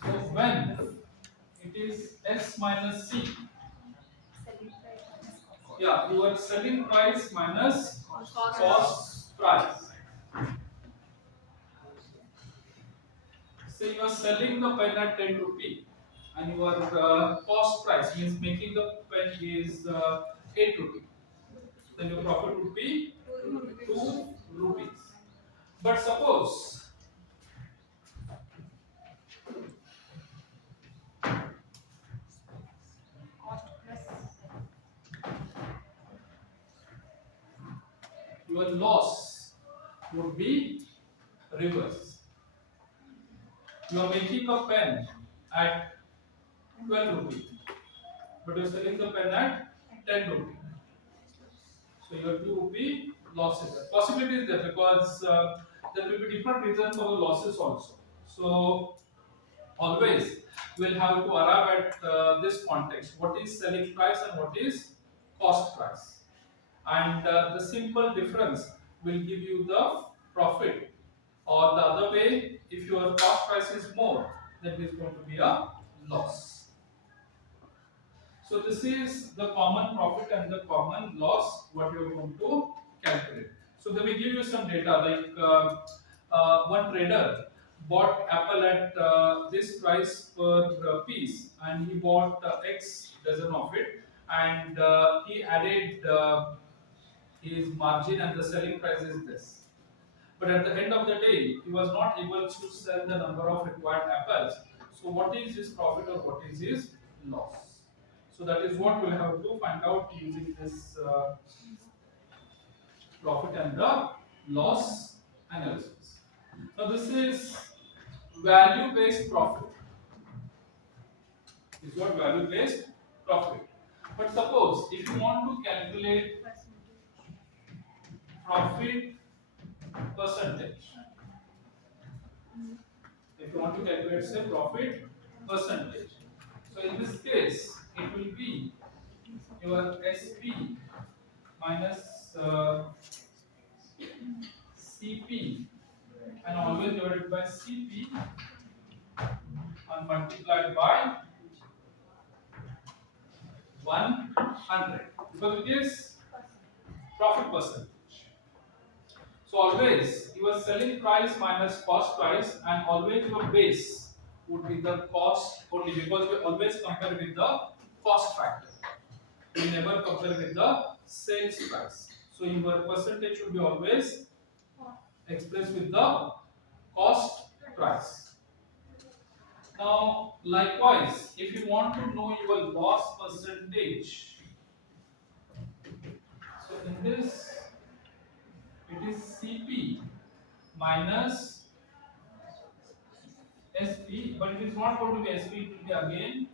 So when it is S minus C, yeah, your selling price minus cost price. Say you are selling the pen at 10 rupee and your cost price means making the pen is 8 rupee. Then your profit would be 2 rupees. But suppose your loss would be reverse. You are making a pen at 12 rupee, but you are selling the pen at 10 rupee. So your 2 rupee loss is there. Possibility is there because there will be different reasons for the losses also. So always we'll have to arrive at this context. What is selling price and what is cost price? And the simple difference will give you the profit. Or the other way, if your cost price is more, then it is going to be a loss. So this is the common profit and the common loss what you are going to calculate. So let me give you some data like one trader bought apple at this price per piece and he bought X dozen of it and he added his margin and the selling price is this. But at the end of the day, he was not able to sell the number of required apples. So what is his profit or what is his loss? So that is what we'll have to find out using this profit and the loss analysis. Now this is value-based profit. This is what value-based profit. But suppose if you want to calculate profit percentage, if you want to calculate say profit percentage, So in this case, it will be your SP minus CP and always divided by CP and multiplied by 100 because it is profit percentage. So always your selling price minus cost price and always your base would be the cost only because we always compare with the cost factor. We never compare with the sales price. So your percentage should be always expressed with the cost price. Now likewise, if you want to know your loss percentage, so in this it is CP minus SP, but it is not going to be SP, it will be again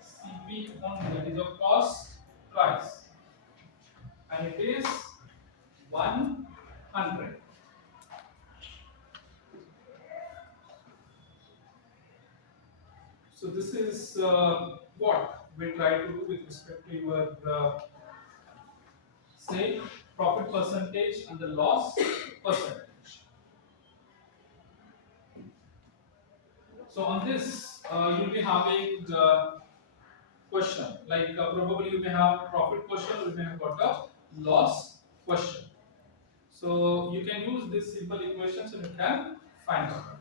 CP only, that is a cost price, and it is 100. So this is what we try to do with respect to your say profit percentage and the loss percentage. So on this, you'll be having question like probably you may have profit question or you may have got a loss question. So you can use these simple equations and you can find out.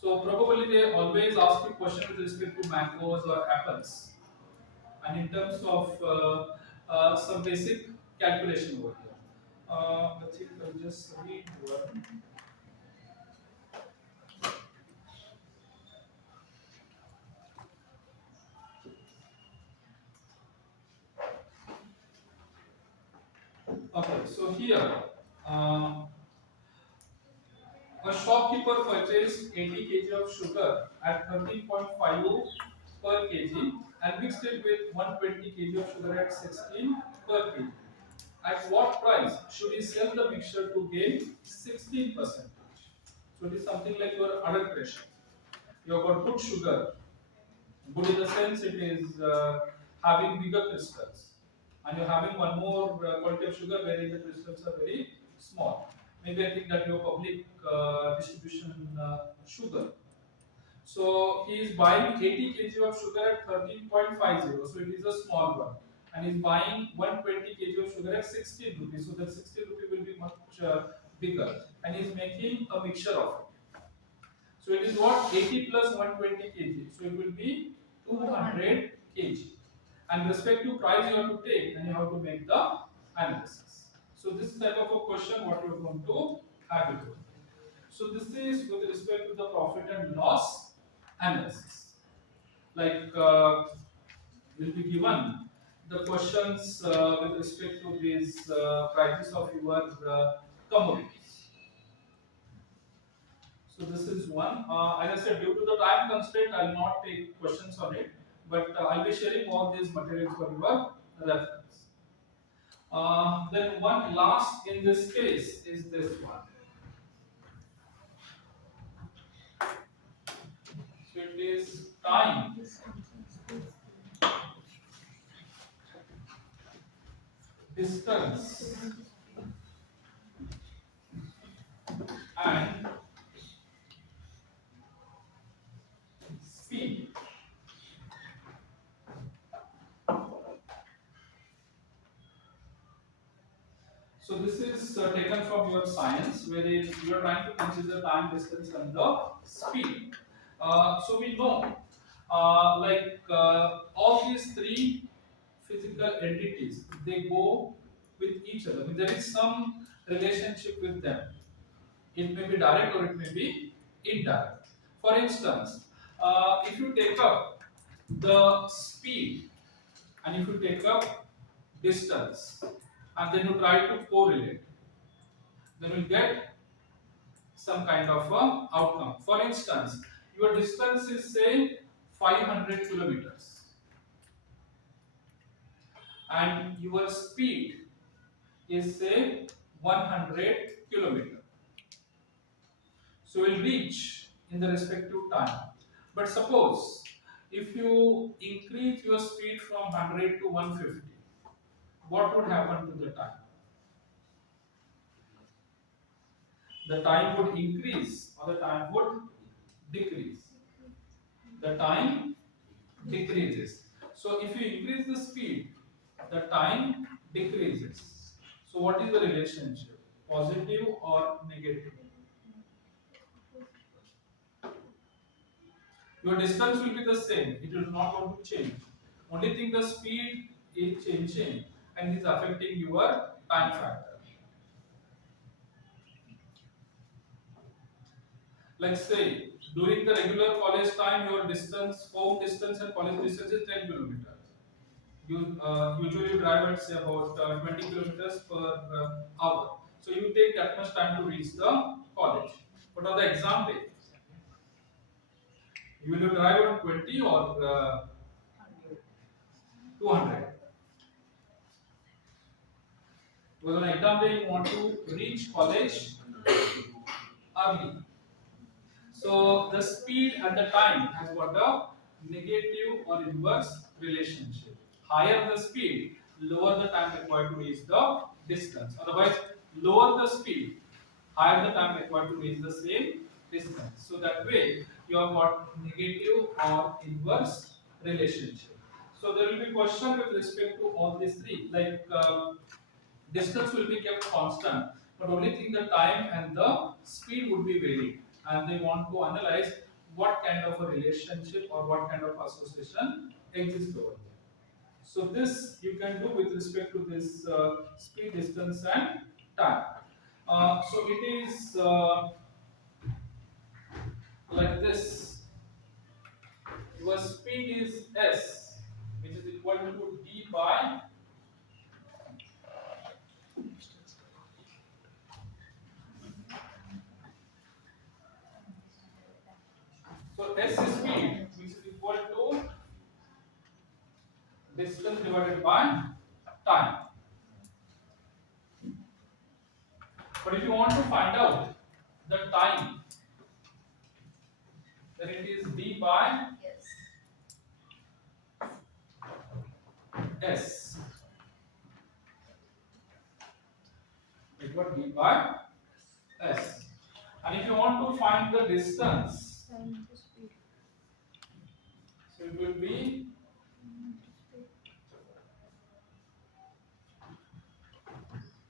So probably they always ask you question with respect to mangoes or apples, and in terms of some basic calculation over here. I think I'll just read one. Okay, so here uh, a shopkeeper purchased 80 kg of sugar at 13.50 per kg and mixed it with 120 kg of sugar at 16 per kg. At what price should he sell the mixture to gain 16%? So it is something like your adulteration. You have got good sugar, good in the sense it is having bigger crystals, and you're having one more quality of sugar wherein the crystals are very small. Maybe I think that your public distribution sugar. So he is buying 80 kg of sugar at 13.50, so it is a small one, and he is buying 120 kg of sugar at 16 rupees, so that 16 rupee will be much bigger, and he is making a mixture of it. So it is what 80 plus 120 kg. So it will be 200 kg. And respective price you have to take and you have to make the analysis. So this type of a question what you are going to have it. So this is with respect to the profit and loss analysis. Like will be given the questions with respect to these prices of your commodities. So this is one. As I said, due to the time constraint, I will not take questions on it, but I'll be sharing all these materials for your reference. Then one last in this case is this one. So it is time, distance, and speed. So this is taken from your science, wherein you are trying to consider time, distance, and the speed. So we know, all these three physical entities, they go with each other. I mean, there is some relationship with them. It may be direct or it may be indirect. For instance, if you take up the speed and if you take up distance and then you try to correlate, then you get some kind of outcome. For instance, your distance is say 500 kilometers and your speed is say 100 kilometer. So we'll reach in the respective time. But suppose if you increase your speed from 100 to 150, what would happen to the time? The time would increase or the time would decrease? The time decreases. So if you increase the speed, the time decreases. So what is the relationship? Positive or negative? Your distance will be the same. It will not going to change. Only thing, the speed is changing and is affecting your time factor. Let's say during the regular college time, your distance, home distance and college distance is 10 kilometers. You usually drive at say about 20 kilometers per hour. So you take that much time to reach the college. But on the exam day, you will drive at 20 or 200. Because on exam day, you want to reach college early. So the speed and the time has got a negative or inverse relationship. Higher the speed, lower the time required to reach the distance. Otherwise, lower the speed, higher the time required to reach the same distance. So that way, you have got negative or inverse relationship. So there will be question with respect to all these three, like distance will be kept constant, but only thing, the time and the speed would be varied, and they want to analyze what kind of a relationship or what kind of association exists over here. So this you can do with respect to this speed, distance and time. So it is like this. Your speed is s, which is equal to d by, so s is speed, which is equal to distance divided by time. But if you want to find out the time, then it is d by s. It was d by s. And if you want to find the distance, so it will be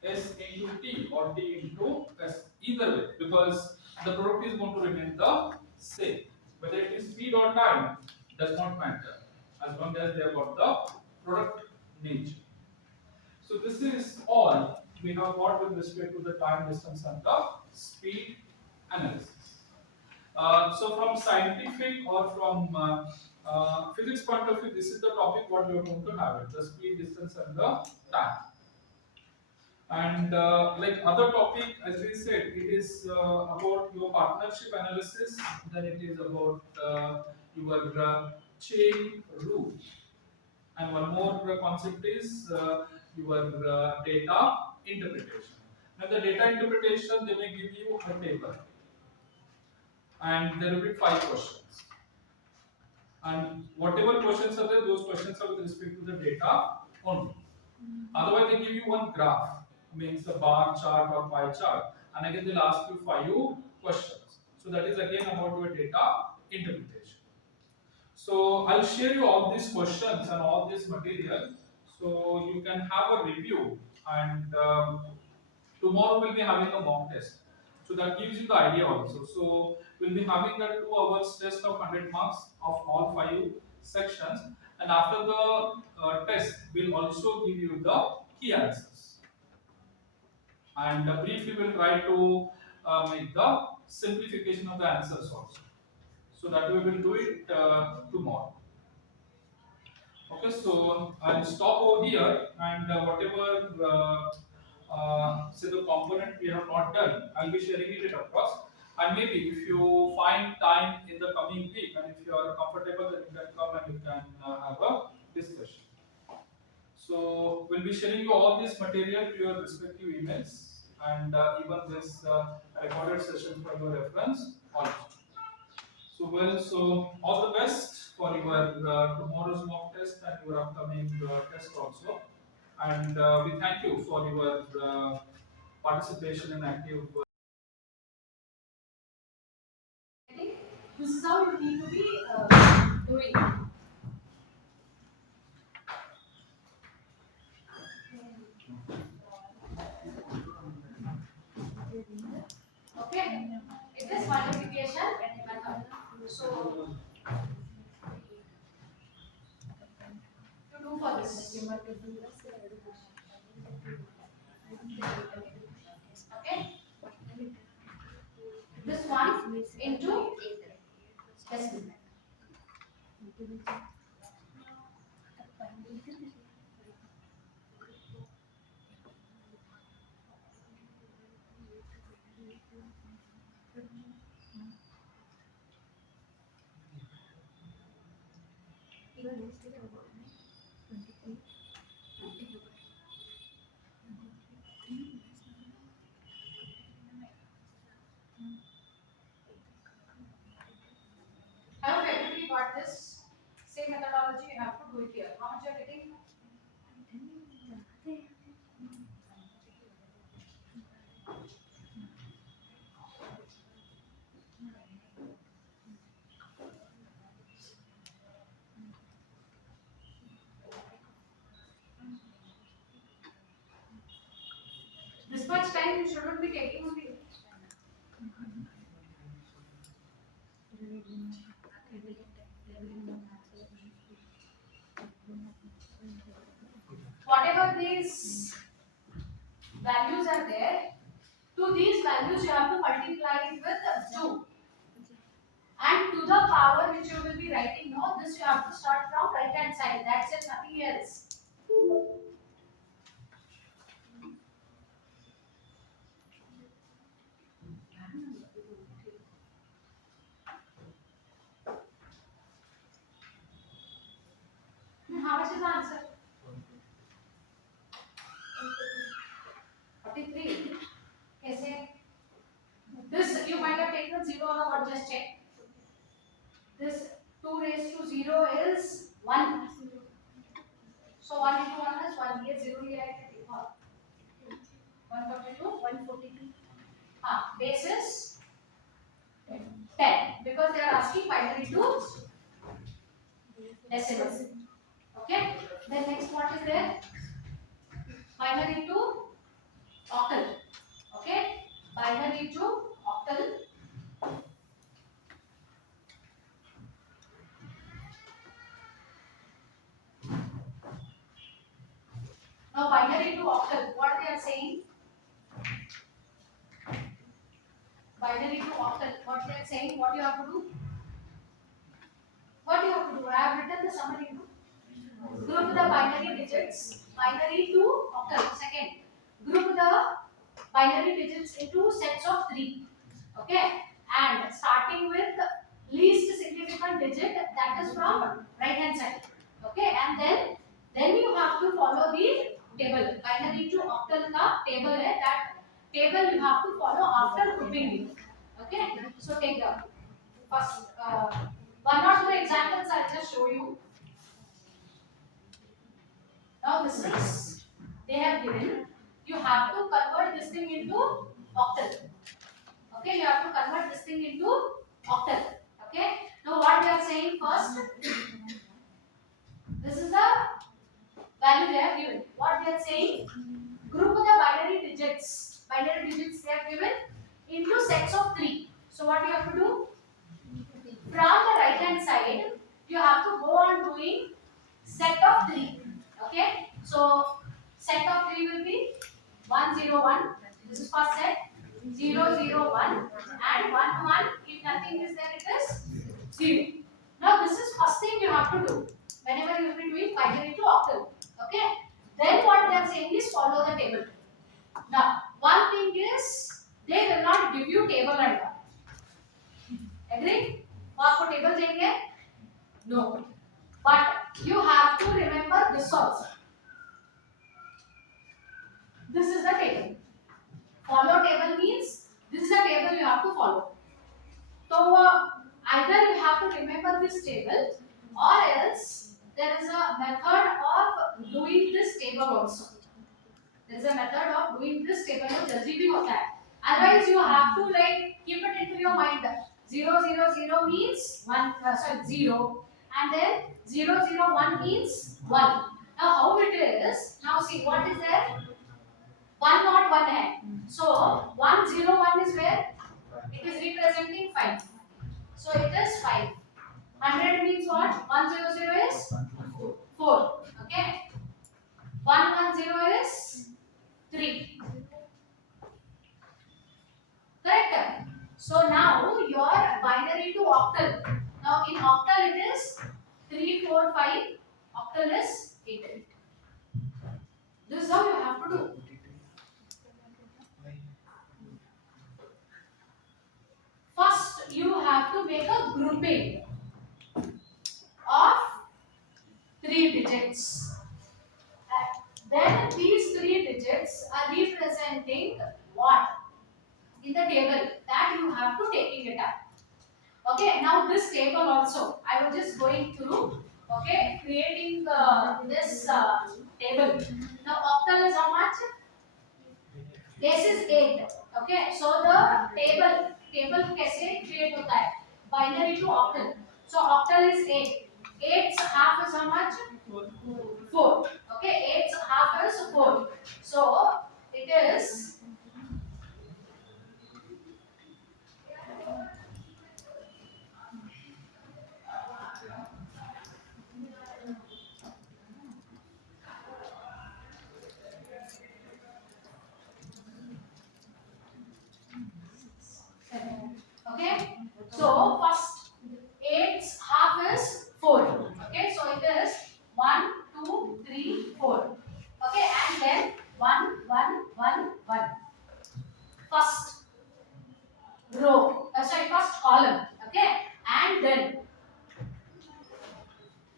s into t or t into s. Either way, because the product is going to remain the same. Whether it is speed or time does not matter, as long as they have got the product nature. So this is all we have got with respect to the time, distance and the speed analysis. So from scientific or from physics point of view, this is the topic what we are going to have it, the speed, distance and the time. And like other topic, as we said, it is about your partnership analysis, then it is about your chain rule. And one more concept is your data interpretation. Now the data interpretation, they may give you a table and there will be 5 questions. And whatever questions are there, those questions are with respect to the data only. Otherwise, they give you one graph, means a bar chart or pie chart, and again they'll ask you 5 questions. So that is again about your data interpretation. So I'll share you all these questions and all this material, so you can have a review. And tomorrow we'll be having a mock test, so that gives you the idea also. So we'll be having a 2 hours test of 100 marks of all 5 sections, and after the test we'll also give you the key answers, and briefly we'll try to make the simplification of the answers also. So that we will do it tomorrow. Okay, so I'll stop over here, and whatever say the component we have not done, I'll be sharing it across. And maybe if you find time in the coming week, and if you are comfortable, then you can come and you can have a discussion. So we'll be sharing you all this material to your respective emails, and even this recorded session for your reference also. So all the best for your tomorrow's mock test and your upcoming test also. And we thank you for your participation in active. This is how you need to be doing. Okay, it is multiplication method. So to do for this. Okay, this one into decimal. I hope everybody got this. Same methodology you have to do it here. How much you are getting? This much time you shouldn't be taking only. Whatever these values are there, to these values you have to multiply it with 2. And to the power which you will be writing now, this you have to start from right hand side. That's it, nothing else. How much is the answer? 43. Kaise? This you might have taken 0 or what, just check. This 2 raised to 0 is 1. So 1 into 1 is 1. Here 0 लिया है क्या देखो? 142. 142. हाँ, base is 10 because they are asking binary to decimal. Okay. Then next what is there? Binary to octal. Okay. Binary to octal. Now binary to octal, what they are saying? Binary to octal, what they are saying? What you have to do? What you have to do? I have written the summary. Group the binary digits, binary to octal. Second, group the binary digits into sets of 3. Okay, and starting with least significant digit, that is from right hand side. Okay, and then you have to follow the table. Binary to octal ka table hai, that table you have to follow after grouping it. Okay, so take the first one or two examples I'll just show you. Now this is, they have given, you have to convert this thing into octal. Okay, you have to convert this thing into octal. Okay, now what they are saying first, this is the value they have given. What they are saying, group the binary digits they have given into sets of 3. So what you have to do, from the right hand side, you have to go on doing set of 3. Okay, so set of 3 will be 1 0 1. This is first set. 0 0 1 and 1 1. If nothing is there, it is 0. Now this is first thing you have to do whenever you will be doing binary to octal. Okay, then what they are saying is follow the table. Now one thing is they will not give you table and all. Agree? वो आपको table देंगे? No. But you have to remember this also. This is the table. Follow table means this is the table you have to follow. So Either you have to remember this table, or else there is a method of doing this table also. There is a method of doing this table में जल्दी भी होता है. Otherwise you have to like keep it into your mind. 0 0 0 means one, sorry 0, and then 0 0 1 means 1. Now how it is? Now see what is there? 1 not 1 है. So 1 0 1 is where? It is representing 5. So it is 5. 100 means what? 100 is 4. Okay. 110 is 3. Correct? So now your binary to octal. Now in octal it is 3 4 5. Octal is 8 8. This is how you have to do. First you have to make a grouping of 3 digits. Then these 3 digits are representing what? In the table that you have to taking it up. Okay, now this table also I was just going through. Okay, creating this table. Now octal is how much? This is 8. Okay, so the table कैसे create होता है? Binary to octal. So octal is 8. 8's half is how much? 4. Okay, 8's half is 4. So it is 7. Okay, so first 8's half is 4. Okay, so it is 1 2 3 4. Okay, and then 1 1 1 1. First row, sorry, first column. Okay, and then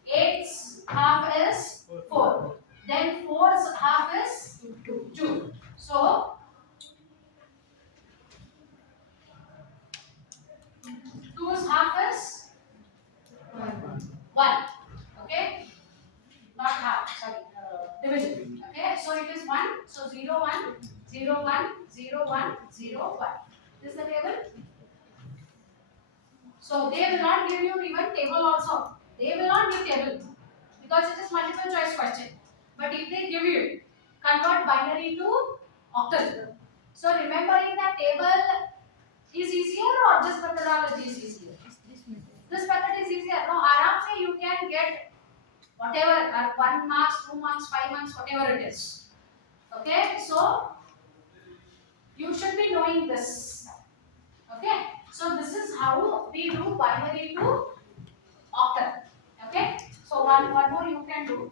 8's half is 4. Then 4's half is 2. So 2's half is 1. Okay, not half, sorry, division. Okay, so it is 1. So 0 1 0 1 0 1 0 1. This is the table. So they will not give you even table also. They will not give table because it is multiple choice question. But if they give you, convert binary to octal. So remembering the table is easier or this methodology is easier? This method is easier. Now aram se you can get whatever 1 marks, 2 marks, 5 marks, whatever it is. Okay, so you should be knowing this. Okay, so this is how we do binary to octal. Okay, so one more you can do.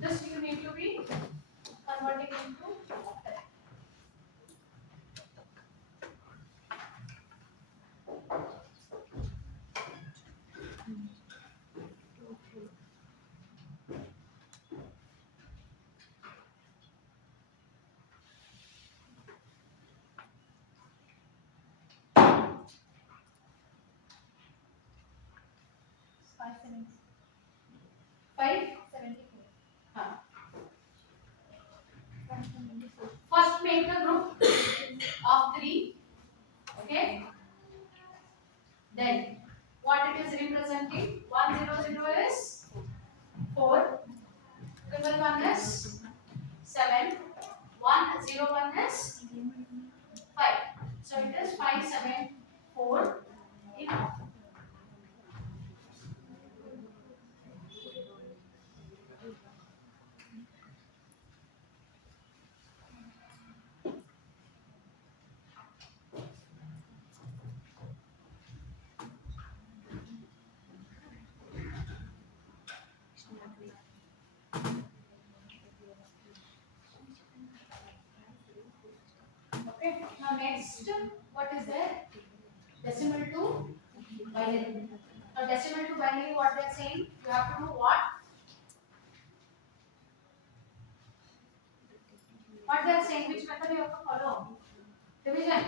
This you need to be converting into octal. Five seven 5. 74. Huh. 174. First make the group of 3. Okay. Then what it is representing? 100 is 4. 111 is 7. 101 is 5. So it is 5 7 4 in all. Okay. Now next, what is there? decimal to binary. Now decimal to binary, what they are saying, you have to do what? What they are saying, which method you have to follow? Division.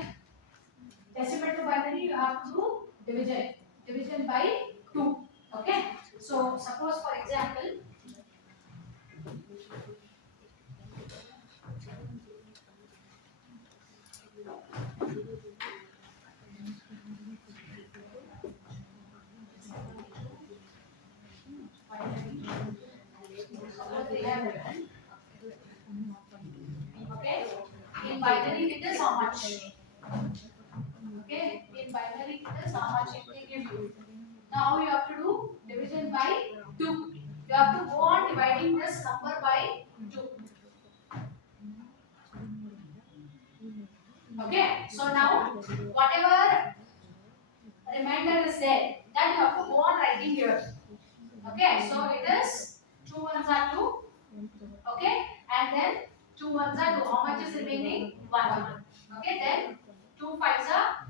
Decimal to binary, you have to do division. Division by 2. Okay. So suppose for example, suppose they have written, okay, in binary it is how much? Okay, in binary it is how much if they give you. Now you have to do division by 2. You have to go on dividing this number by 2. Okay, so now whatever remainder is there, that you have to go on writing here. Okay, so it is 2 ones are 2. Okay, and then 2 ones are 2. How much is remaining? 1. Okay, then 2 fives are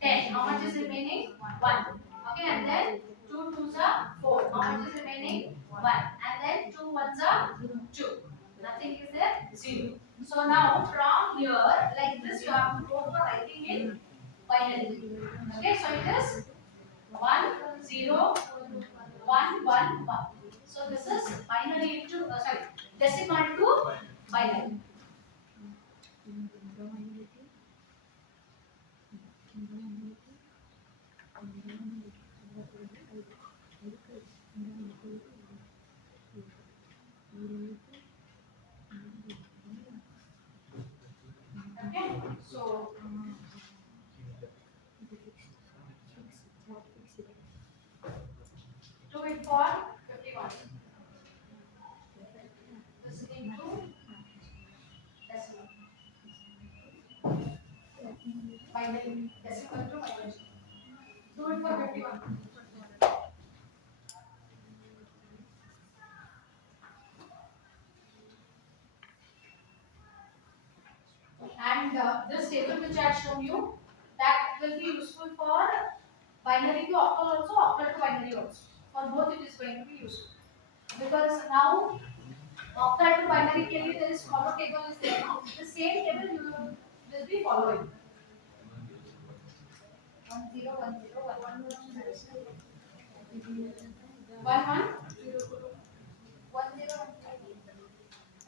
10. How much is remaining? 1. Okay, and then 2 twos are 4. How much is remaining? 1. And then 2 ones are 2. Nothing is there? 0. So now from here, like this, you have to go for writing in binary. Okay, so it is 1, 0, 1, 1, 1. So this is binary into, sorry, decimal to binary. Okay, so do it for 51. This is into decimal. Binary, decimal to binary. Do it for 51. And this table which I have shown you, that will be useful for binary to octal also, octal to binary also. For both it is going to be useful. Because now octal to binary के लिए there is follow table is there. No? The same table you will be following. 1 0 1 0 1 1 1 1 0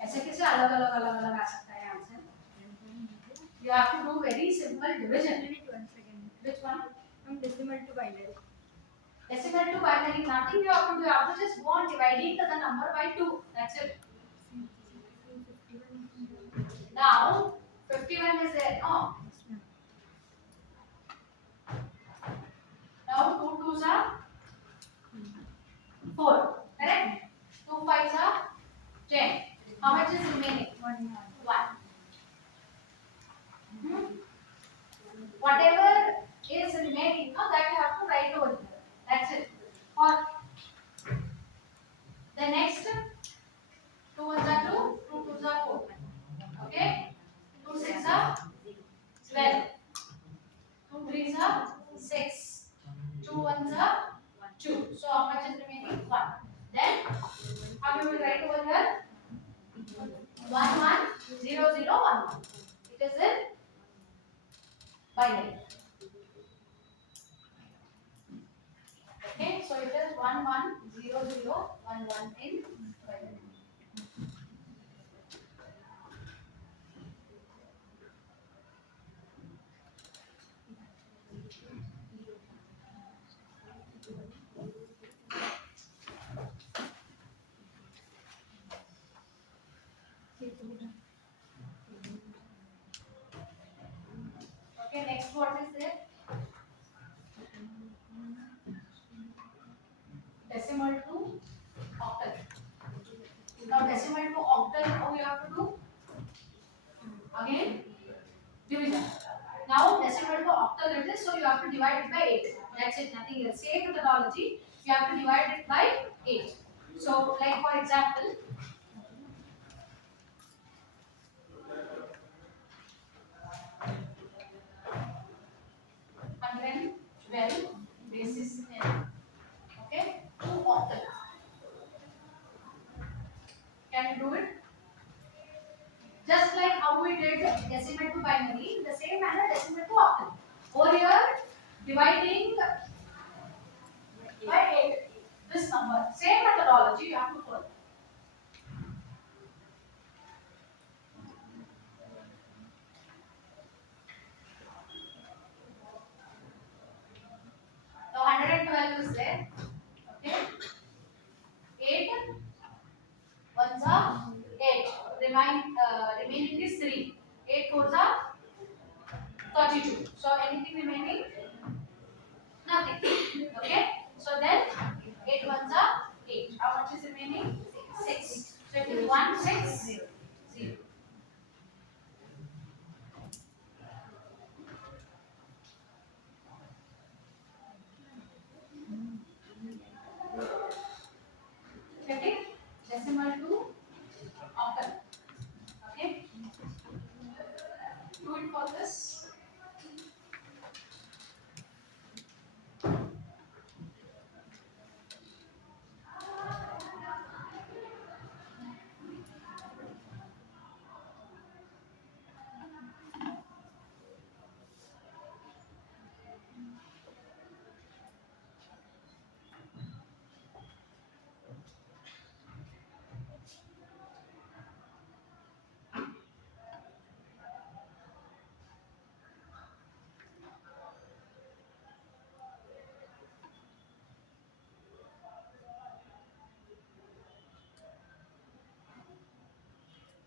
ऐसे कैसे अलग अलग अलग अलग आ सकता है answer? You have to do very simple division. Which one? From decimal to binary. Decimal to binary, nothing you have to do. You have to just go on dividing the number by 2. That's it. Now 51 is there. No. Now 2 twos are 4. Correct? 2 fives are 10. How much is remaining? 1. Whatever is remaining, no, that you have to write over here. That's it. Or the next 2 ones are 2, 2 twos are 4. Okay? 2 six are 12. 2 threes are 6. 2 ones are 2. So how much is remaining? 1. Then how you will write over here? 1 1 0 0 1 1. It is in binary. Okay, so it is 1 1 0 0 1 1 in binary. Okay, next what is there? Decimal to octal. Now decimal to octal, how you have to do? Again, division. Now decimal to octal it is, so you have to divide it by 8. That's it, nothing else. Same methodology, you have to divide it by 8. So, like for example, 100. 112 basis n. Okay, 2 octal. Can you do it? Just like how we did decimal to binary, in the same manner decimal to octal. Over here, dividing by 8, this number. Same methodology you have to follow. So 112 is there. Okay. 8 ones are 8. Remaining is 3. 8 fours are 32. So anything remaining? Nothing. Okay. So then 8 ones are 8. How much is remaining? 6. So it is 1, 6, 0. Getting decimal to octal. Okay. Do it for this.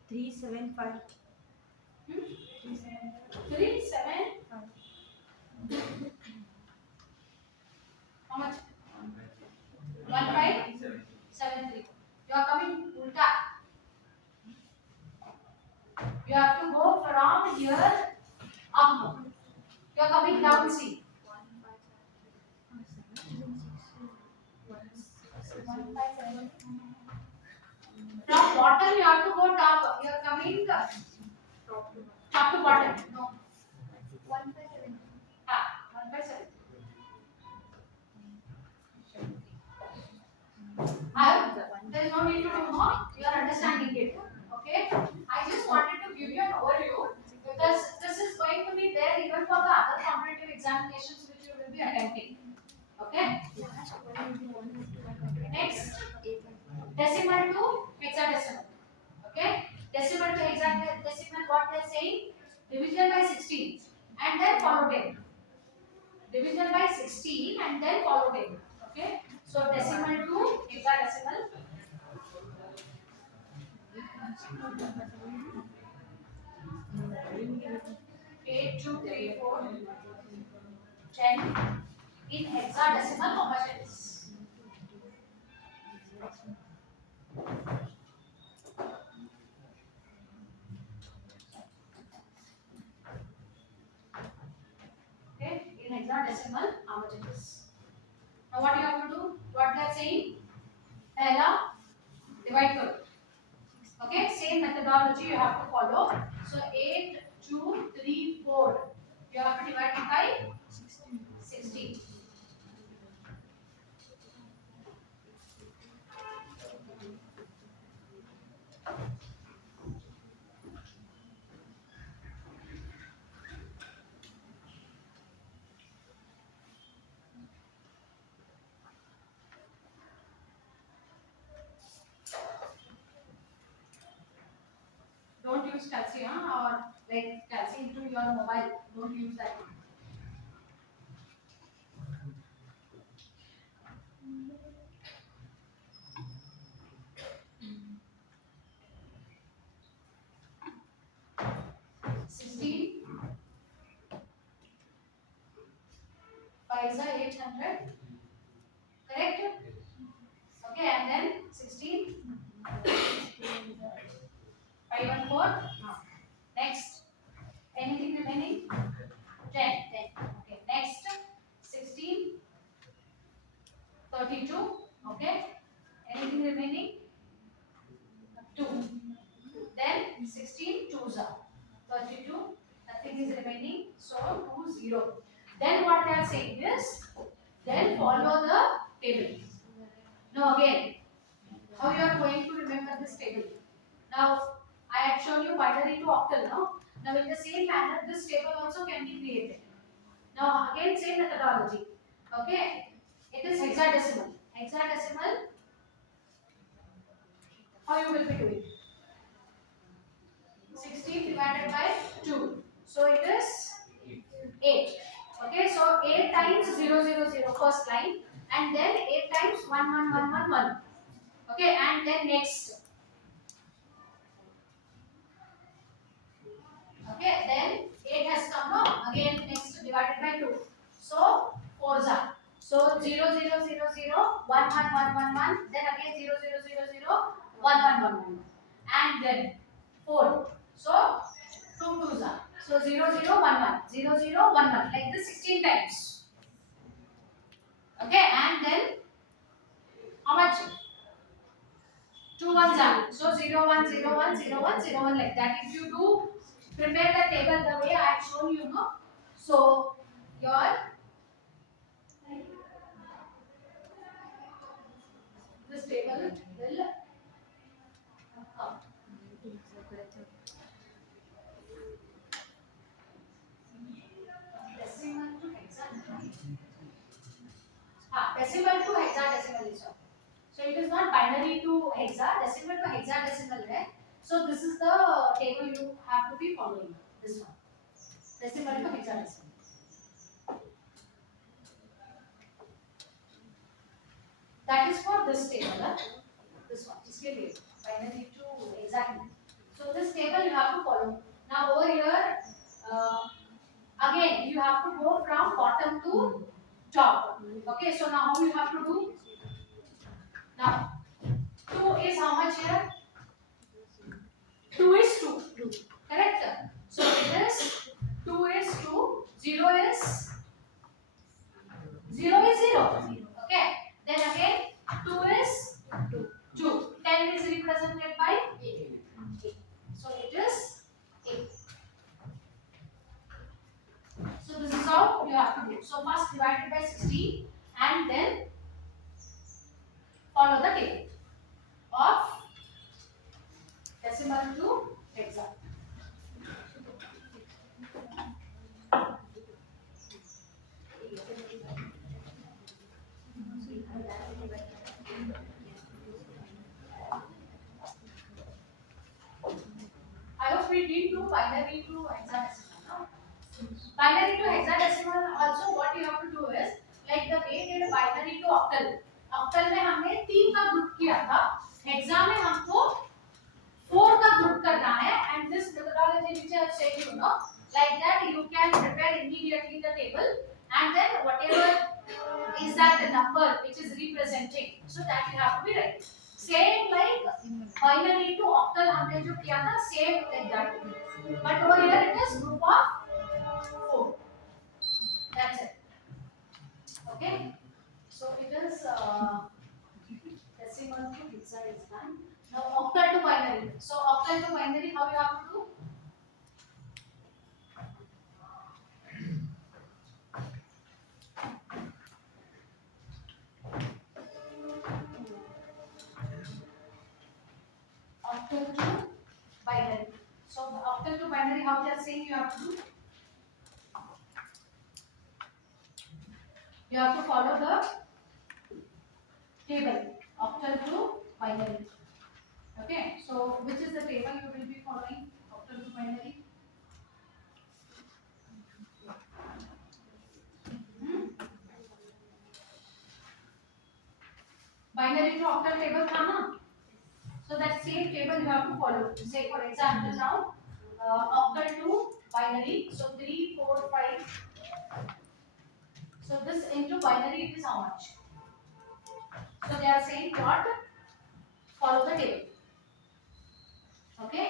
Three seven five. Hmm? 375. 3, 7. How much? 1573. You are coming ulta. You have to go from here up. You are coming down, see. 157. From bottom you have to go top. You are coming top to bottom. No. 157. 157. There is no need to do more. You are understanding it. Okay. I just wanted to give you an overview because this is going to be there even for the other competitive examinations which you will be attempting. Okay. Next, decimal to hexadecimal. Okay. Decimal to hexadecimal, what they are saying? Division by 16 and then follow 10. Division by 16 and then follow 10. Okay. So decimal to hexadecimal. 8, 2, 3, 4, 10. In hexadecimal, how much it is? Okay. In hexadecimal, how much it is? Now what you have to do? What they are saying? Pehla divide करो. Okay. Same methodology you have to follow. So 8, 2, 3, 4. You have to divide it by 16. Don't use calcium or like calcium into your mobile. Don't use that. Sixteen. 5 is 800. Correct? Okay, and then 16. 514. Next. Anything remaining? 10. 10. Okay. Next. 16. 32. Okay. Anything remaining? 2. Then 16 twos are 32. Nothing is remaining. So 2 0. Then what they are saying is, then follow the table. Now again, how you are going to remember this table? Now I had shown you binary to octal. Now in the same manner, this table also can be created. Now again, same methodology. Okay, it is hexadecimal. Hexadecimal. How you will be doing? 16 divided by 2. So it is 8. Okay, so 8 times 0, 0, 0 first line, and then 8 times 1, 1, 1, 1, 1. Okay, and then next. Okay, then 8 has come now. Again, next divided by 2. So 4s are. So 0, 0, 0, 0, 1, 1, 1, 1, 1. Then again 0, 0, 0, 0, 1, 1, 1, 1. And then 4. So 2 2s are. So 0, 0, 1, 1. 0, 0, 1, 1. Like this 16 times. Okay, and then how much? 2 ones are. So 0, 1, 0, 1, 0, 1, 0, 1 like that. If you do prepare the table the way I have shown you, no? So your this table will come. Decimal to hexadecimal. Decimal to hexadecimal is all. So it is not binary to hexa, decimal to hexadecimal है. So this is the table you have to be following. This one. Decimal to hexadecimal. That is for this table. This one. इसके लिए binary to hexadecimal. So this table you have to follow. Now over here, again you have to go from bottom to top. Okay, so now how you have to do? Now 2 is how much here? 2 is 2. Correct? So it is 2 is 2, 0 is 0 is 0. Okay. Then again 2 is 2. 10 is represented by 8. So it is 8. So this is how you have to do. So first divided by 16 and then follow the table of decimal to hexa. I hope we did do binary to hexadecimal. No? Binary to hexadecimal also what you have to do is like the way we did binary to octal. Octal में हमने 3 का group किया था. Hexa में हमको 4 का group करना है. And this methodology which I have said you know, like that you can prepare immediately the table and then whatever is that the number which is representing, so that you have to be ready. Same like binary to octal हमने जो किया था same like that. But over here it is group of 4. That's it. Okay. So it is decimal to hexa is done. Now octal to binary. So octal to binary how you have to do? Octal to binary. So the octal to binary how they are saying you have to do? You have to follow the table octal to binary. Okay, so which is the table you will be following? Octal to binary. Binary to octal table था ना? So that same table you have to follow. Say for example now, octal to binary. So 3, 4, 5. So this into binary it is how much? So they are saying what? Follow the table. Okay,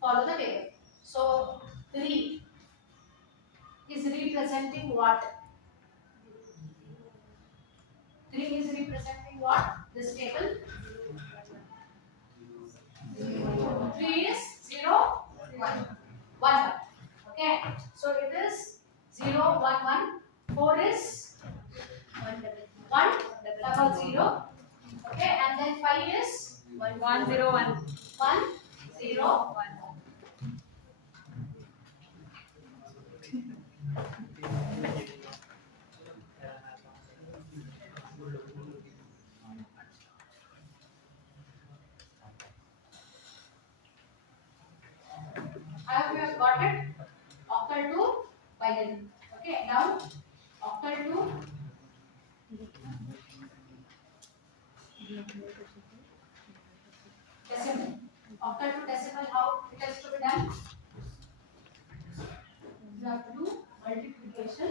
follow the table. So 3 is representing what? 3 is representing what? This table. 3 is 0, 1. 1. Okay, so it is 0, 1, 1. 4 is all 0. Okay, and then 5 is 101. 1 0. I hope you have got it. Octal to binary. Okay, now octal to decimal. Octal to decimal, how it has to be done? You have to do multiplication.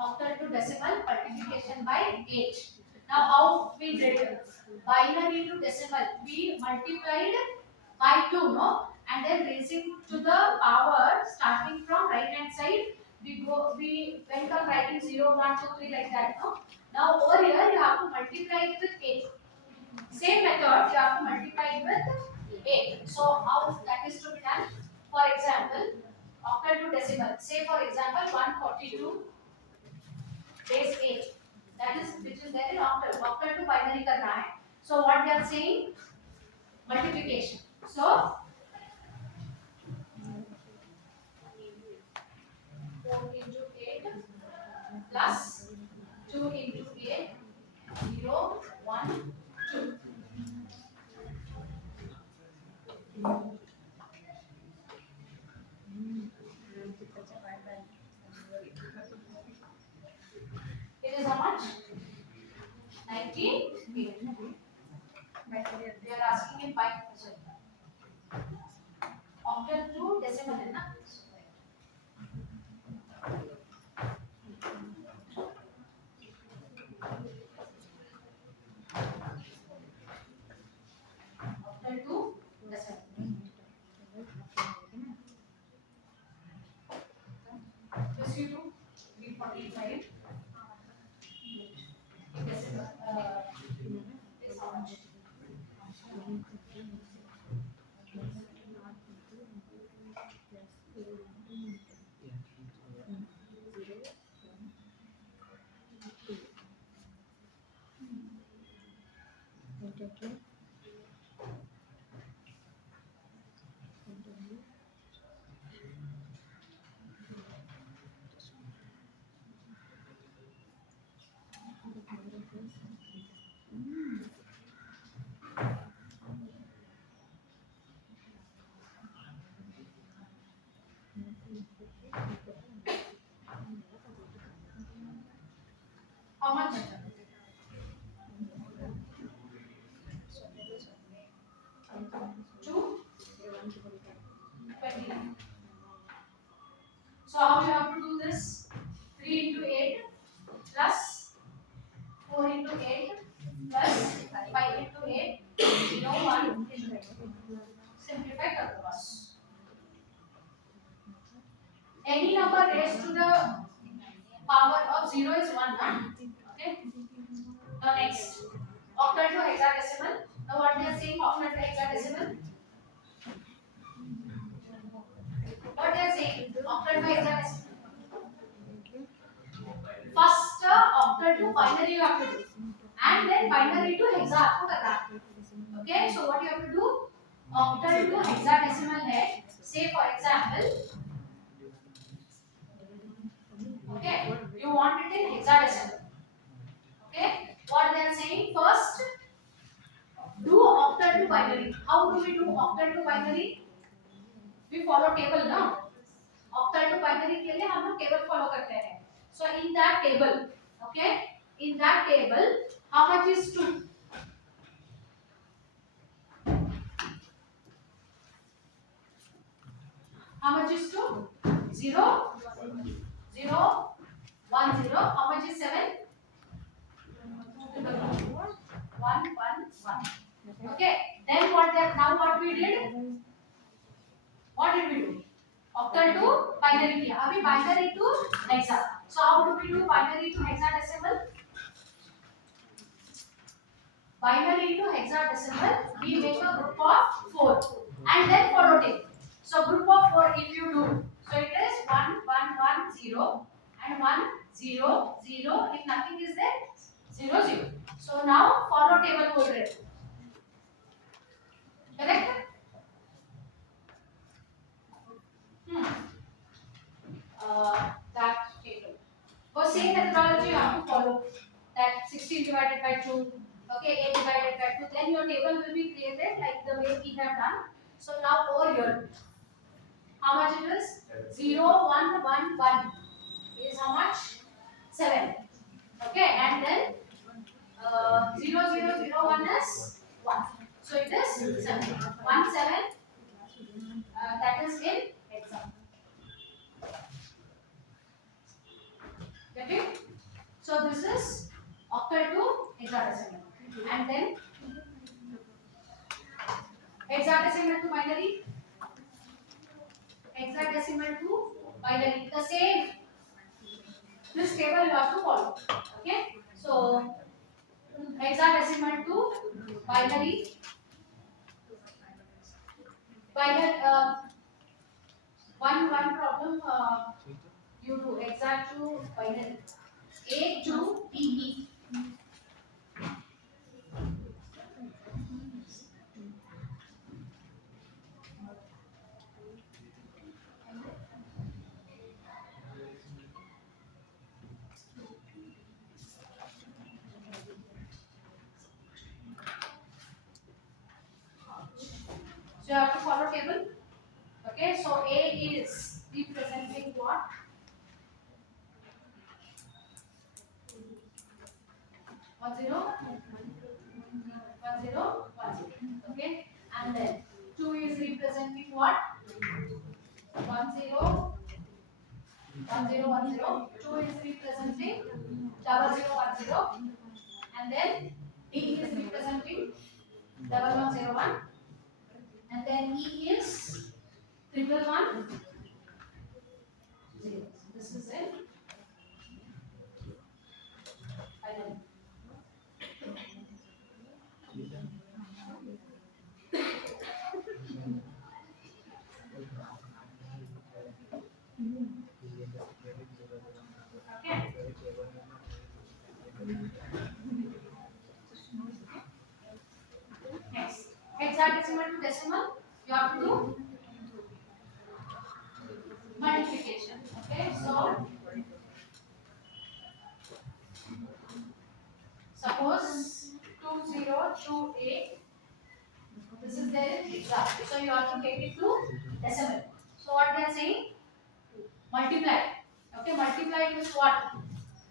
Octal to decimal, multiplication by 8. Now, how we did binary to decimal? We multiplied by 2, no? And then raising to the power starting from right hand side. We went on writing 0, 1, 2, 3 like that, no? Now, over here, you have to multiply it with 8. Same method, you have to multiply it with 8. So, how that is to be done? For example, octal to decimal. Say, for example, 142 base 8. That is which is there in octal. Octal to binary करना है. So, what they are saying? Multiplication. So, 4 into 8 plus 2 into 8, 0, 1, 2. It is how much? 19. They are asking in 5%. Octal to decimal है ना? Octal to decimal. This you do 345. Decimal. Is how much? How much? 229. So how you have to do this? 3 into 8 plus 4 into 8 plus 5 into 8, 0, 1. Simplify कर दो बस. Any number raised to the power of 0 is 1, huh? Okay. Now next, octal to hexadecimal. Now what they are saying, octal to hexadecimal. What they are saying, octal to hexadecimal. First octal to binary you have to do, and then binary to hexa आपको करना है. Okay, so what you have to do, octal to hexadecimal है. Say for example, okay, you want it in hexadecimal. Okay, what they are saying, first do octal to binary. How do we do octal to binary? We follow table ना. Octal to binary के लिए हम लोग table follow करते हैं. So in that table, okay, in that table, how much is 2? How much is 2? 0, 0, 1, 0. How much is 7? 1, 1, 1. Okay. Then what that? Now what we did? What did we do? Octal to binary किया. अभी binary to hexa. So how do we do binary to hexadecimal? Binary to hexadecimal, we make a group of 4 and then follow table. So group of 4 if you do, so it is 1, 1, 1, 0 and 1, 0, 0. If nothing is there, 0, 0. So now follow table बोल रहे हो, correct? That table. For same methodology, you have to follow that 16 divided by 2, okay, 8 divided by 2. Then your table will be created like the way we have done. So now over here, how much it is? 0, 1, 1, 1 is how much? 7. Okay, and then 0, 0, 0, 1 is 1. So it is 7. 1, 7, that is in exam. Get it? So this is octal to hexadecimal. And then hexadecimal to binary. Hexadecimal to binary. The same. This table you have to follow. Okay? So hexadecimal to binary. Binary. One problem. You do exact to binary. A to EE. So you have to follow table. Okay, so A is representing what? 1 0 1 0 1 0. Okay, and then 2 is representing what? 1 0 1 0 1 0. 2 is representing 00 1 0, and then D is representing 1101, and then E is 1110. This is it. Final. Okay. Next, hexadecimal to decimal, you have to do multiplication. Okay, so suppose 2028. This is there in exact. So you have to take it to decimal. So what they are saying? Multiply. Okay, multiply with what?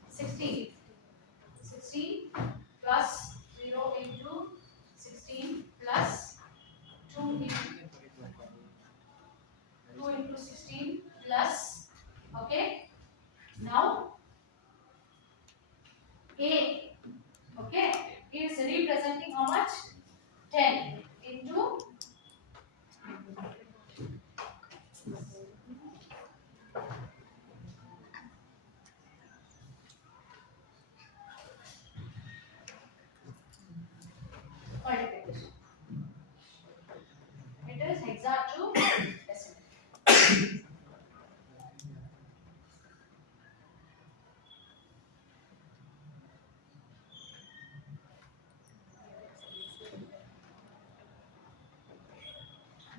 16. 16 plus 0 into 16 plus 2 into 2 into 16 plus, okay, now A, okay, is representing how much? 10 into multiplication. It is hexa to decimal.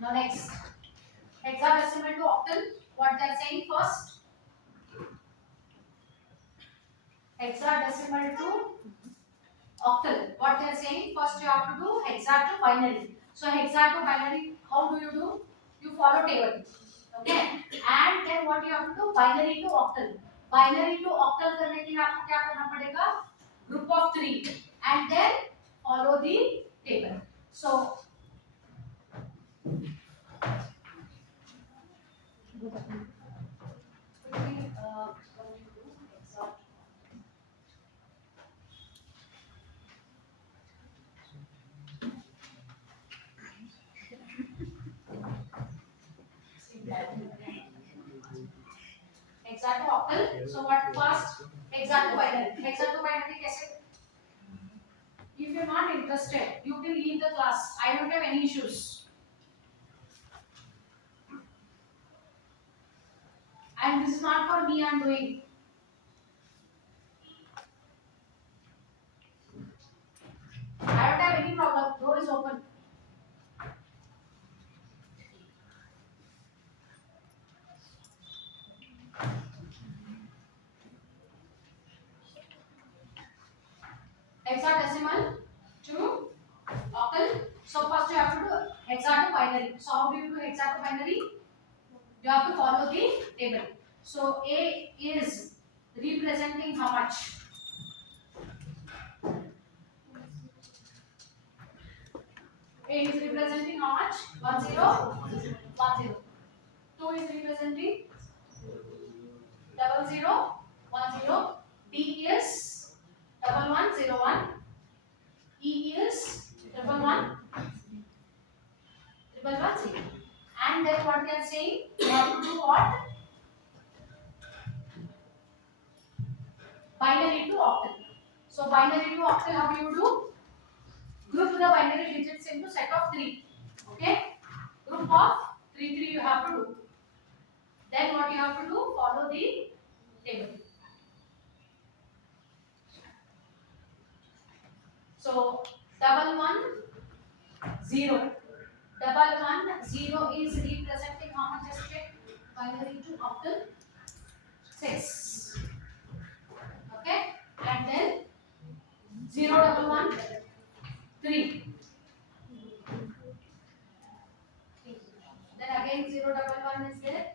Now next, hexadecimal to octal. What they are saying first? Hexadecimal to octal. What they are saying? First you have to do hexa to binary. So hexa to binary, how do you do? You follow table. Okay. And then what you have to do? Binary to octal. Binary to octal करने के लिए आपको क्या करना पड़ेगा? Group of 3 and then follow the table. So quickly, what do you do? Hexa. Hexa to octal. So what first? Hexa to binary. Hexa to binary कैसे? If you're not interested, you can leave the class. I don't have any issues. And this is not for me, I'm doing. hexadecimal to octal. So first you have to do hexa to binary. So how do you do hexa to binary? You have to follow the table. So A is representing how much? A is representing how much? 10, 10. 2 is representing 00, 10. D is 1101. E is 111, 110. And then what they are saying? You have to do what? Binary to octal. So binary to octal, how do you do? Group the binary digits into set of 3. Okay? Group of 3, 3 you have to do. Then what you have to do? Follow the table. So 110. 110 is representing how much? Just check. Binary to octal 6. Okay? And then 011 3. Then again 011 is there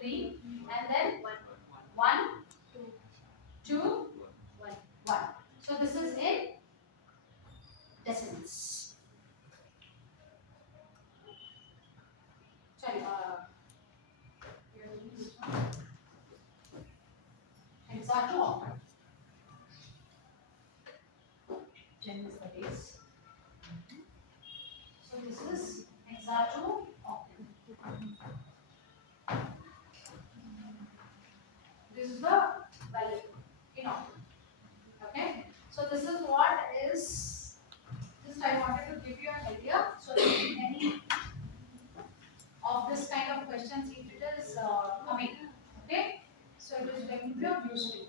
3, and then 1 2 1. So this is in decimals. Sorry, we are doing this one. Hexa to octal. 10 is the base. So this is hexa to octal. This is the value in octal. Okay. So this is what is. Just I wanted to give you an idea. So if any of this kind of questions, if it is coming, okay. So it is going to be of use to you.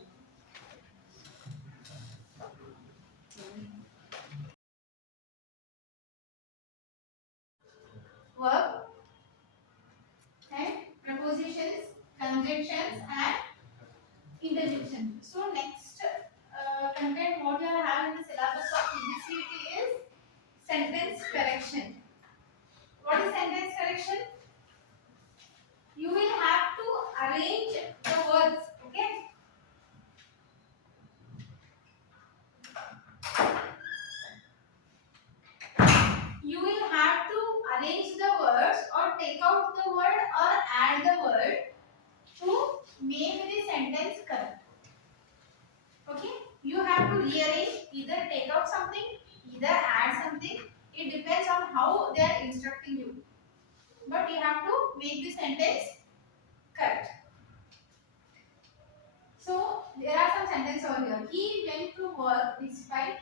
Verb, and prepositions, conjunctions, and interjection. So next content what you are having in the syllabus of Pgcet is sentence correction. What is sentence correction? You will have to arrange the words. Okay. You will have to arrange the words or take out the word or add the word to make the sentence correct. Okay, you have to rearrange, either take out something, either add something. It depends on how they are instructing you, but you have to make the sentence correct. So there are some sentences over here. He went to work despite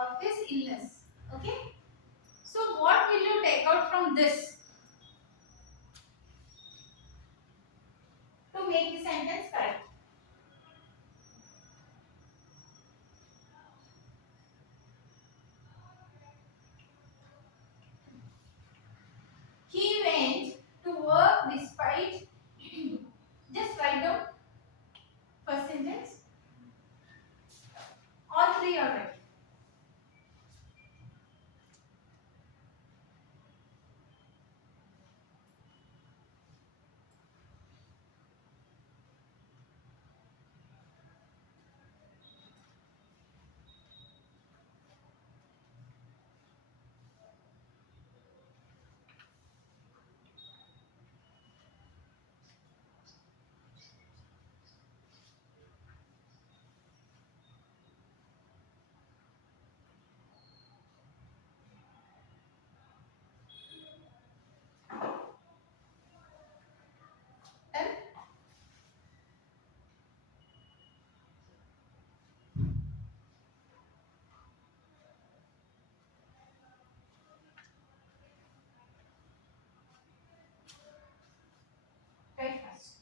of his illness. Okay, so what will you take out from this to make the sentence correct? He went to work despite. Just write down first sentence. All three are right. Done? Right first.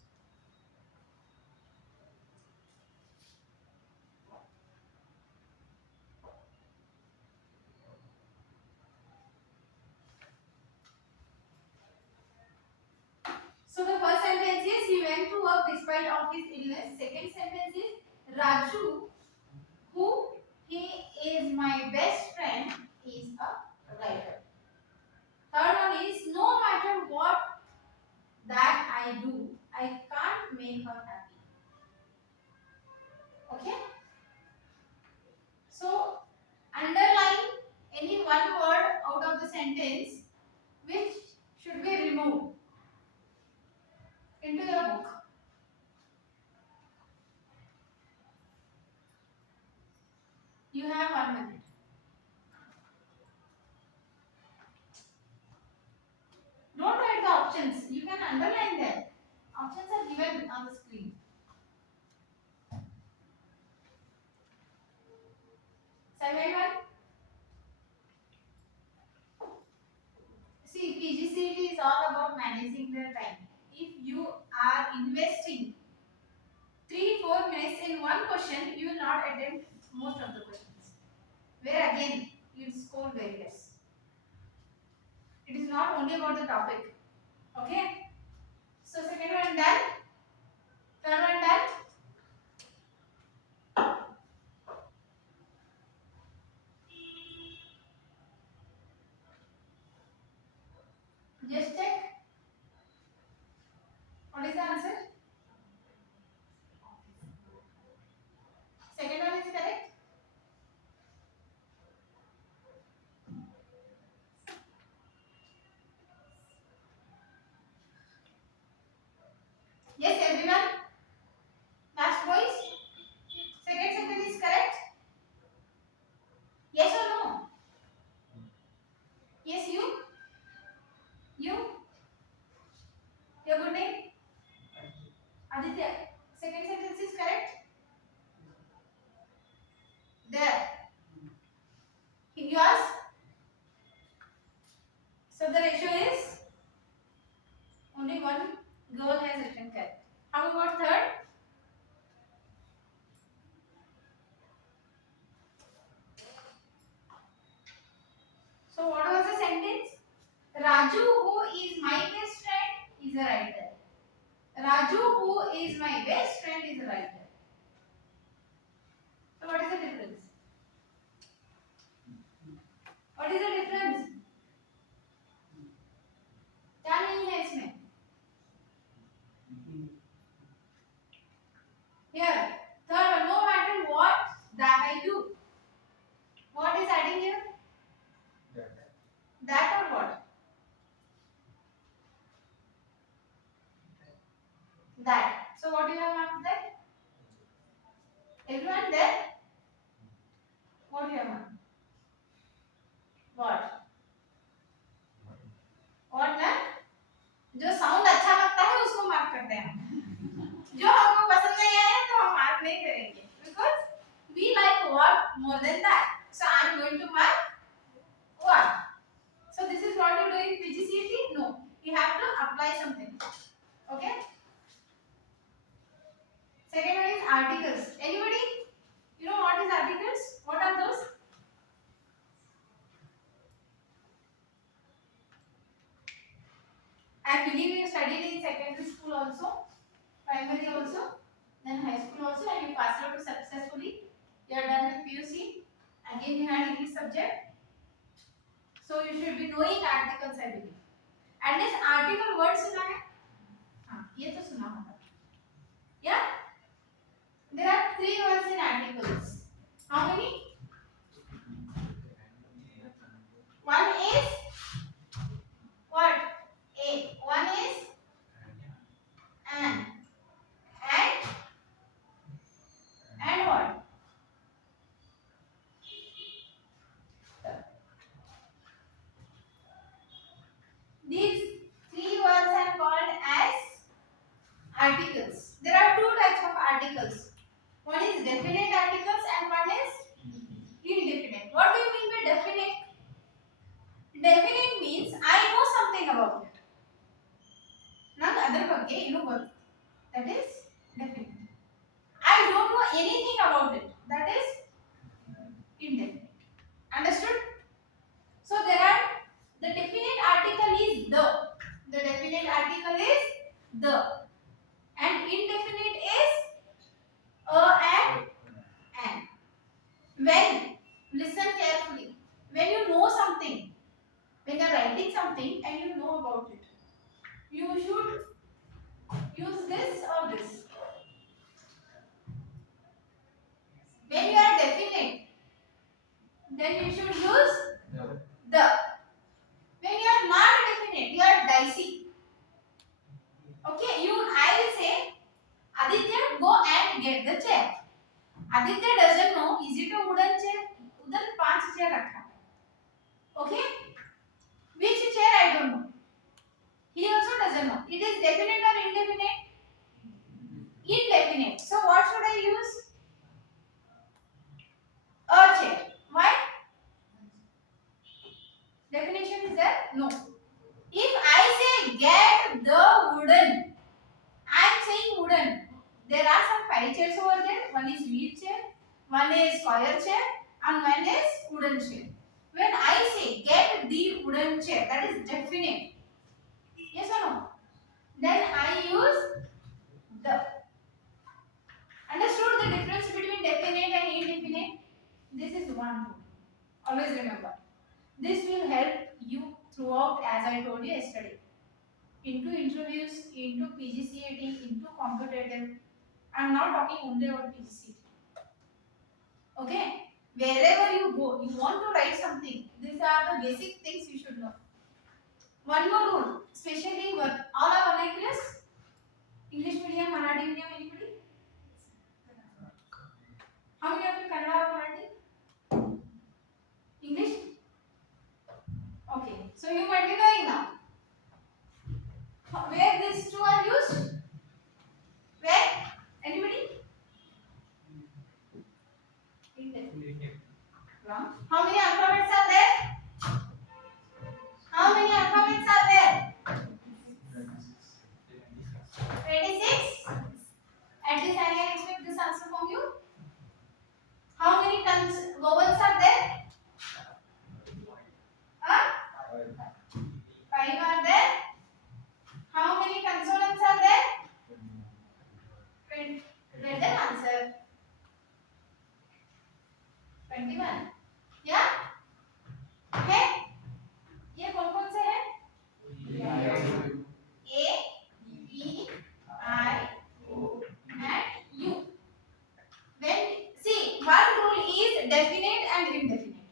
So the first sentence is he went to work despite of his illness. Second sentence is Raju, who he is my best friend is a writer. Third one is no matter what that I do, I can't make her happy. Okay? So underline any one word out of the sentence which should be removed into your book. You have 1 minute. Don't write the options. You can underline them. Options are given on the screen. Second one. See, PGCT is all about managing the time. If you are investing 3-4 minutes in one question, you will not attempt most of the questions. Where again, you score very less. It is not only about the topic. Okay? So second one done. Third one done. Just check. What is the answer? Second one is correct. Yes, everyone. Last voice. Second sentence is correct. Yes or no? Yes, you. You. Your good name. Aditya. Second sentence is correct. There. Yours. So the ratio is only one girl has written correct. How about third? So what was the sentence? Raju, who is my best friend, is a writer. Raju, who is my best friend, is a writer. So what is the difference? What is the difference? क्या नहीं है इसमें? Here, third one, no matter what that I do. What is adding here? That or what? That. So what do you have marked there? Everyone there? What do you have marked? What? What ना? जो sound अच्छा लगता है उसको mark करते हैं. जो हमको पसंद नहीं आया तो हम मार्क नहीं करेंगे. Because we like what more than that. So I am going to mark what. So this is what you do in PGCET? No. You have to apply something. Okay? Second one is articles. Anybody? You know what is articles? What are those? I believe you studied in secondary school also, primary also, then high school also, and you passed out successfully. You are done with PUC. Again, you had English subject. So you should be knowing articles, I believe. And this article word सुना है? हाँ, ये तो सुना होगा. Yeah? There are 3 words in articles. How many? One is what? A. One is an. And what? These 3 words are called as articles. There are 2 types of articles. One is definite articles and one is indefinite. What do you mean by definite? Definite means I know something about it. None other ಬಗ್ಗೆ ಏನು ಗೊತ್ತು. That is definite. I don't know anything about it. That is indefinite. Understood? So there are the definite article is the. The definite article is the. And indefinite is a and an. When, listen writing something and you know about it, you should use this or this. When you are definite, then you should use the. When you are not definite, you are dicey. Okay, I will say, Aditya, go and get the chair. Aditya doesn't know, is it a wooden chair? उधर 5 chair रखा है. Okay? Which chair I don't know. He also doesn't know. It is definite or indefinite? Indefinite. So what should I use? A chair. Why? Definition is there? No. If I say get the wooden, I am saying wooden. There are some 5 chairs over there. One is wheel chair, one is square chair, and one is wooden chair. When I say get the wooden chair, that is definite. Yes or no? Then I use the. Understood the difference between definite and indefinite? This is one rule. Always remember. This will help you throughout, as I told you yesterday. Into interviews, into Pgcet, into competitive. I am not talking only about Pgcet. Okay? Wherever you go, you want to write something. These are the basic things you should know. One more rule, especially all are vernaculars. English medium, Marathi medium, anybody? How many of you Kannada or Marathi? English? Okay, so you might be knowing now. Where these two are used? Where? Anybody? Wrong. How many alphabets are there? How many alphabets are there? 26. At least I can expect this answer from you. How many vowels are there? Huh? 5 are there. How many consonants are there? 20. Get the answer. 21. Yeah? है? ये कौन-कौन से हैं? A, E, I, O, and U. When see, one rule is definite and indefinite.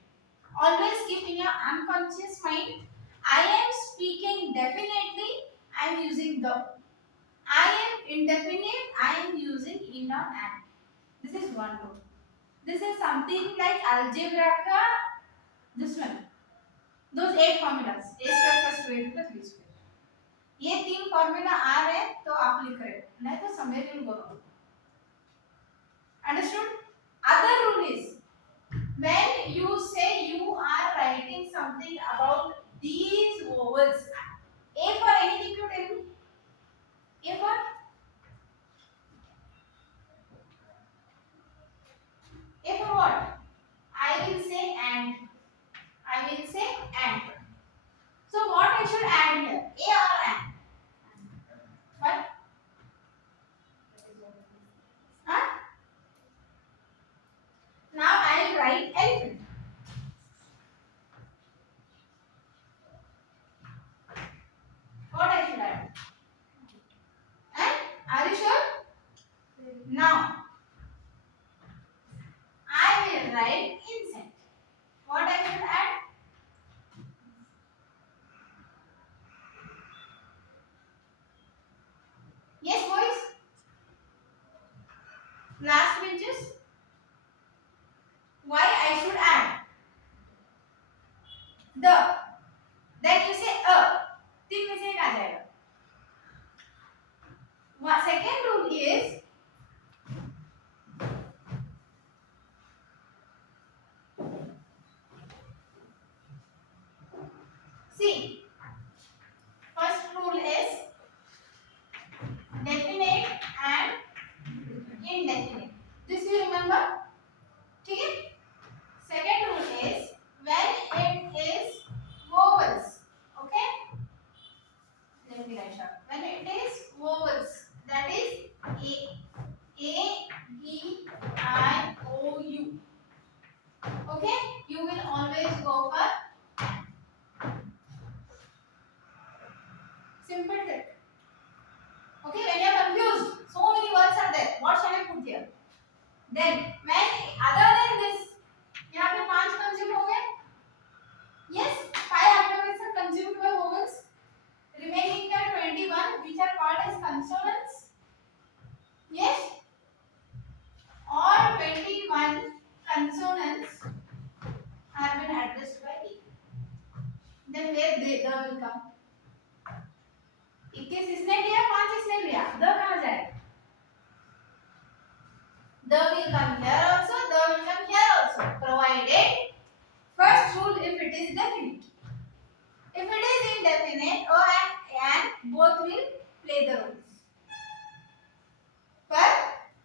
Always keep in your unconscious mind. I am speaking definitely. I am using the. I am indefinite. I am using in or and. This is one rule. This is something like algebra ka this one. Those 8 formulas. A square plus 2ab plus b square. ये 3 formula आ रहे हैं तो आप लिख रहे हो नहीं तो somewhere you will go wrong. Understood? Other rule is when you say you are writing something about these vowels. A for anything you tell me. A for what? I will say and. I will say and. So what I should add here? A or and? What? Huh? Now I will write elephant. What I should add? And are you sure? Now I will write insect. What I should add? Yes, boys. Last benches. Why I should add? The. Then you say a. 3 में से एक आ जाएगा. Second rule is see. First rule is definite and indefinite. This you remember? ठीक है? Second rule is when it is vowels. Okay? Let me write up. When it is vowels, that is A, E, I, O, U. Okay? You will always go for adjust by A. Then where the will come? 21 इसने लिया, 5 इसने लिया, the कहाँ जाएगा? The will come here also, the will come here also, provided first rule if it is definite. If it is indefinite, O and both will play the roles. But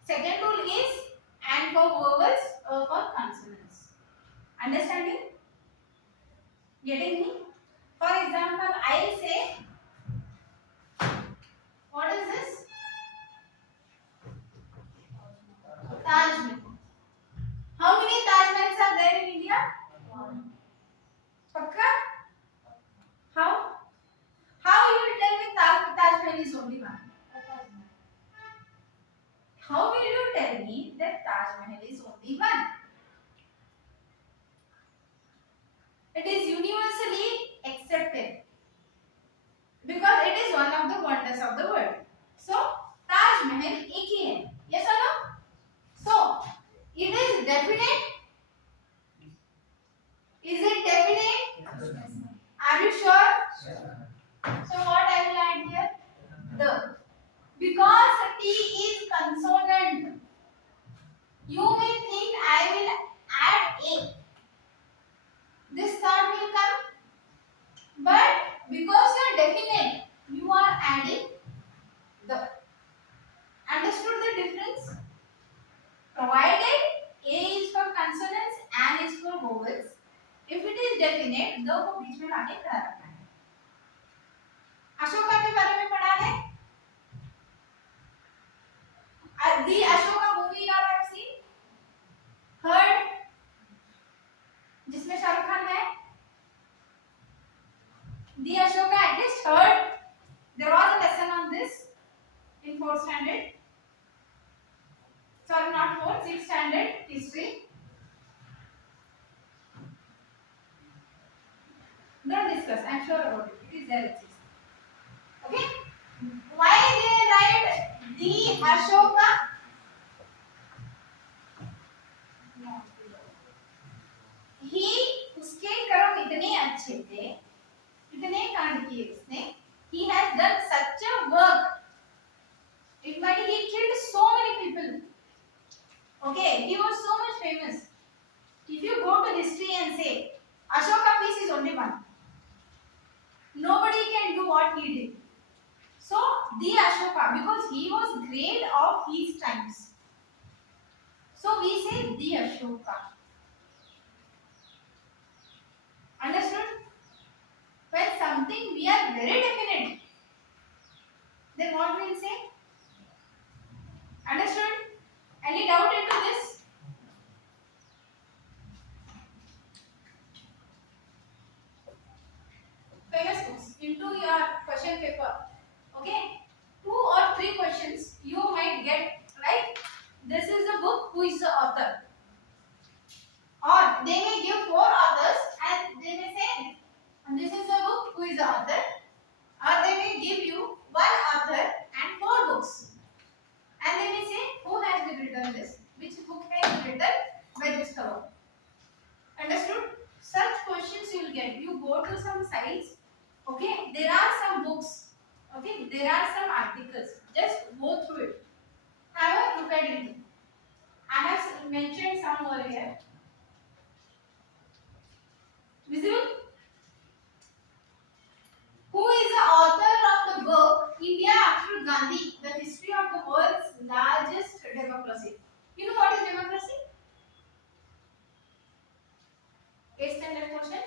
second rule is and for vowels or for consonants. Understanding? Getting me? For example, I will say, what is this? Taj Mahal. How many Taj Mahals are there in India? One. Pakka? How? How you will tell me Taj Mahal is only one? How will you tell me that Taj Mahal is only one? It is universally accepted because it is one of the wonders of the world. So, Taj Mahal एक ही है. Yes or no? So, it is definite. Is it definite? Yes. Are you sure? Yes. So, what I will add here? The. Because T is consonant, you may think I will add A. This thought will come. But because you are definite, you are adding the. Understood the difference? Provided A is for consonants and is for vowels. If it is definite, दो को बीच में लाके खड़ा रखना है. अशोका के बारे में पढ़ा है? The Ashoka movie you have seen? Heard? जिसमें शाहरुख खान है? The Ashoka at least heard. There was a lesson on this in 4th standard. Sorry, not 4th, 6th standard history. Don't discuss. I'm sure about it. It is there. It is. Okay. Why they write the Ashoka? He उसके कर्म इतने अच्छे थे, इतने कांड किए उसने. He has done such a work. It might he killed so many people. Okay, he was so much famous. If you go to history and say Ashoka piece is only one, nobody can do what he did. So the Ashoka, because he was great of his times. So we say the Ashoka. Understood? When something we are very definite, then what we will say? Understood? Any doubt into this? Famous books into your question paper. Okay? 2 or 3 questions you might get, right? This is the book, who is the author? Or they may give 4 authors and they may say, this is the book, who is the author? Or they may give you 1 author and 4 books. And they may say, who has written this? Which book has been written by this fellow? Understood? Such questions you will get. You go to some sites, okay? There are some books, okay? There are some articles. Just go through it. Have a look at it. I have mentioned some over here. Visible? Who is the author of the book India After Gandhi, the history of the world's largest democracy? You know what is democracy? 8th standard question.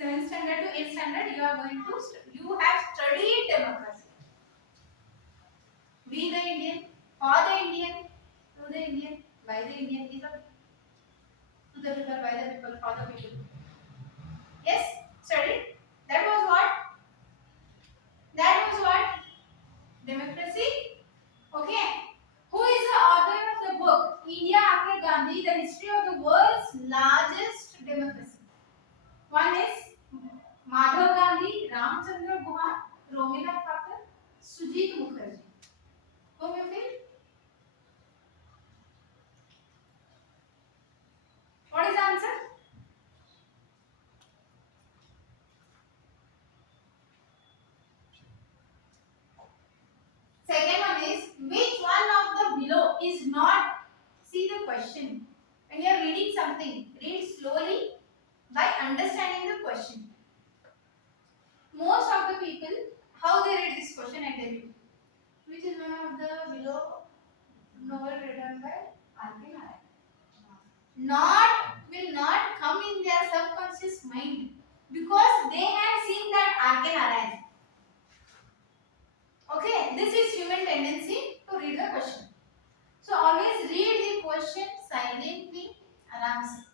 7th standard to 8th standard, you are going to you have studied democracy. We the Indian, for the Indian, to the Indian, by the Indian, is a to the people, by the people, for the people. Yes, studied. That was what? That was what? Democracy. Okay. Who is the author of the book India After Gandhi, the history of the world's largest democracy? One is Madhav Gandhi, Ramchandra Guha, Romila Thakur, Sujit Mukherjee. Whom you feel? What is the answer? is not, see the question. When you are reading something, read slowly by understanding the question. Most of the people, how they read this question, I tell you. Which is one of the below novel written by R.K. Narayan. Not will not come in their subconscious mind because they have seen that R.K. Narayan. Okay, this is human tendency to read the question. So always read the question silently, aram.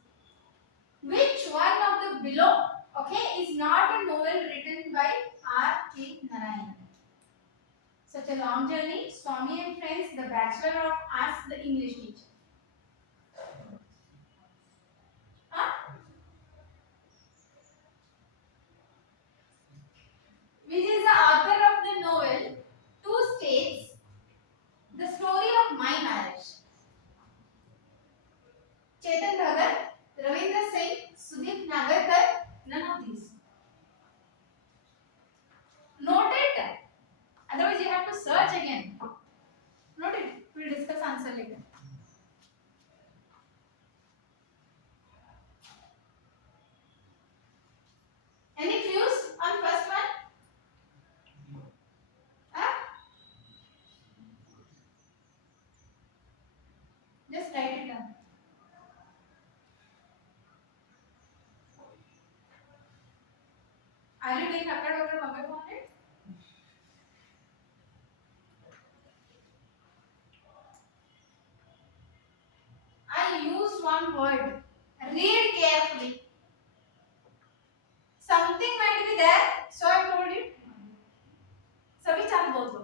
Which one of the below, okay, is not a novel written by R.K. Narayan? Such a long journey, Swami and Friends, The Bachelor of Ask the English Teacher. Huh? Which is the author of the novel Two States, The Story of My Marriage. Chetan Bhagat, Ravindra Singh, Sudip Nagarkar, none of these. Note it. Otherwise, you have to search again. Note it. We'll discuss answer later. Any clues on first one? Huh? Just write it down. Are you doing akkad mobile phone? I used one word. Read carefully. Something might be there, so I told you. सभी चार बोल दो.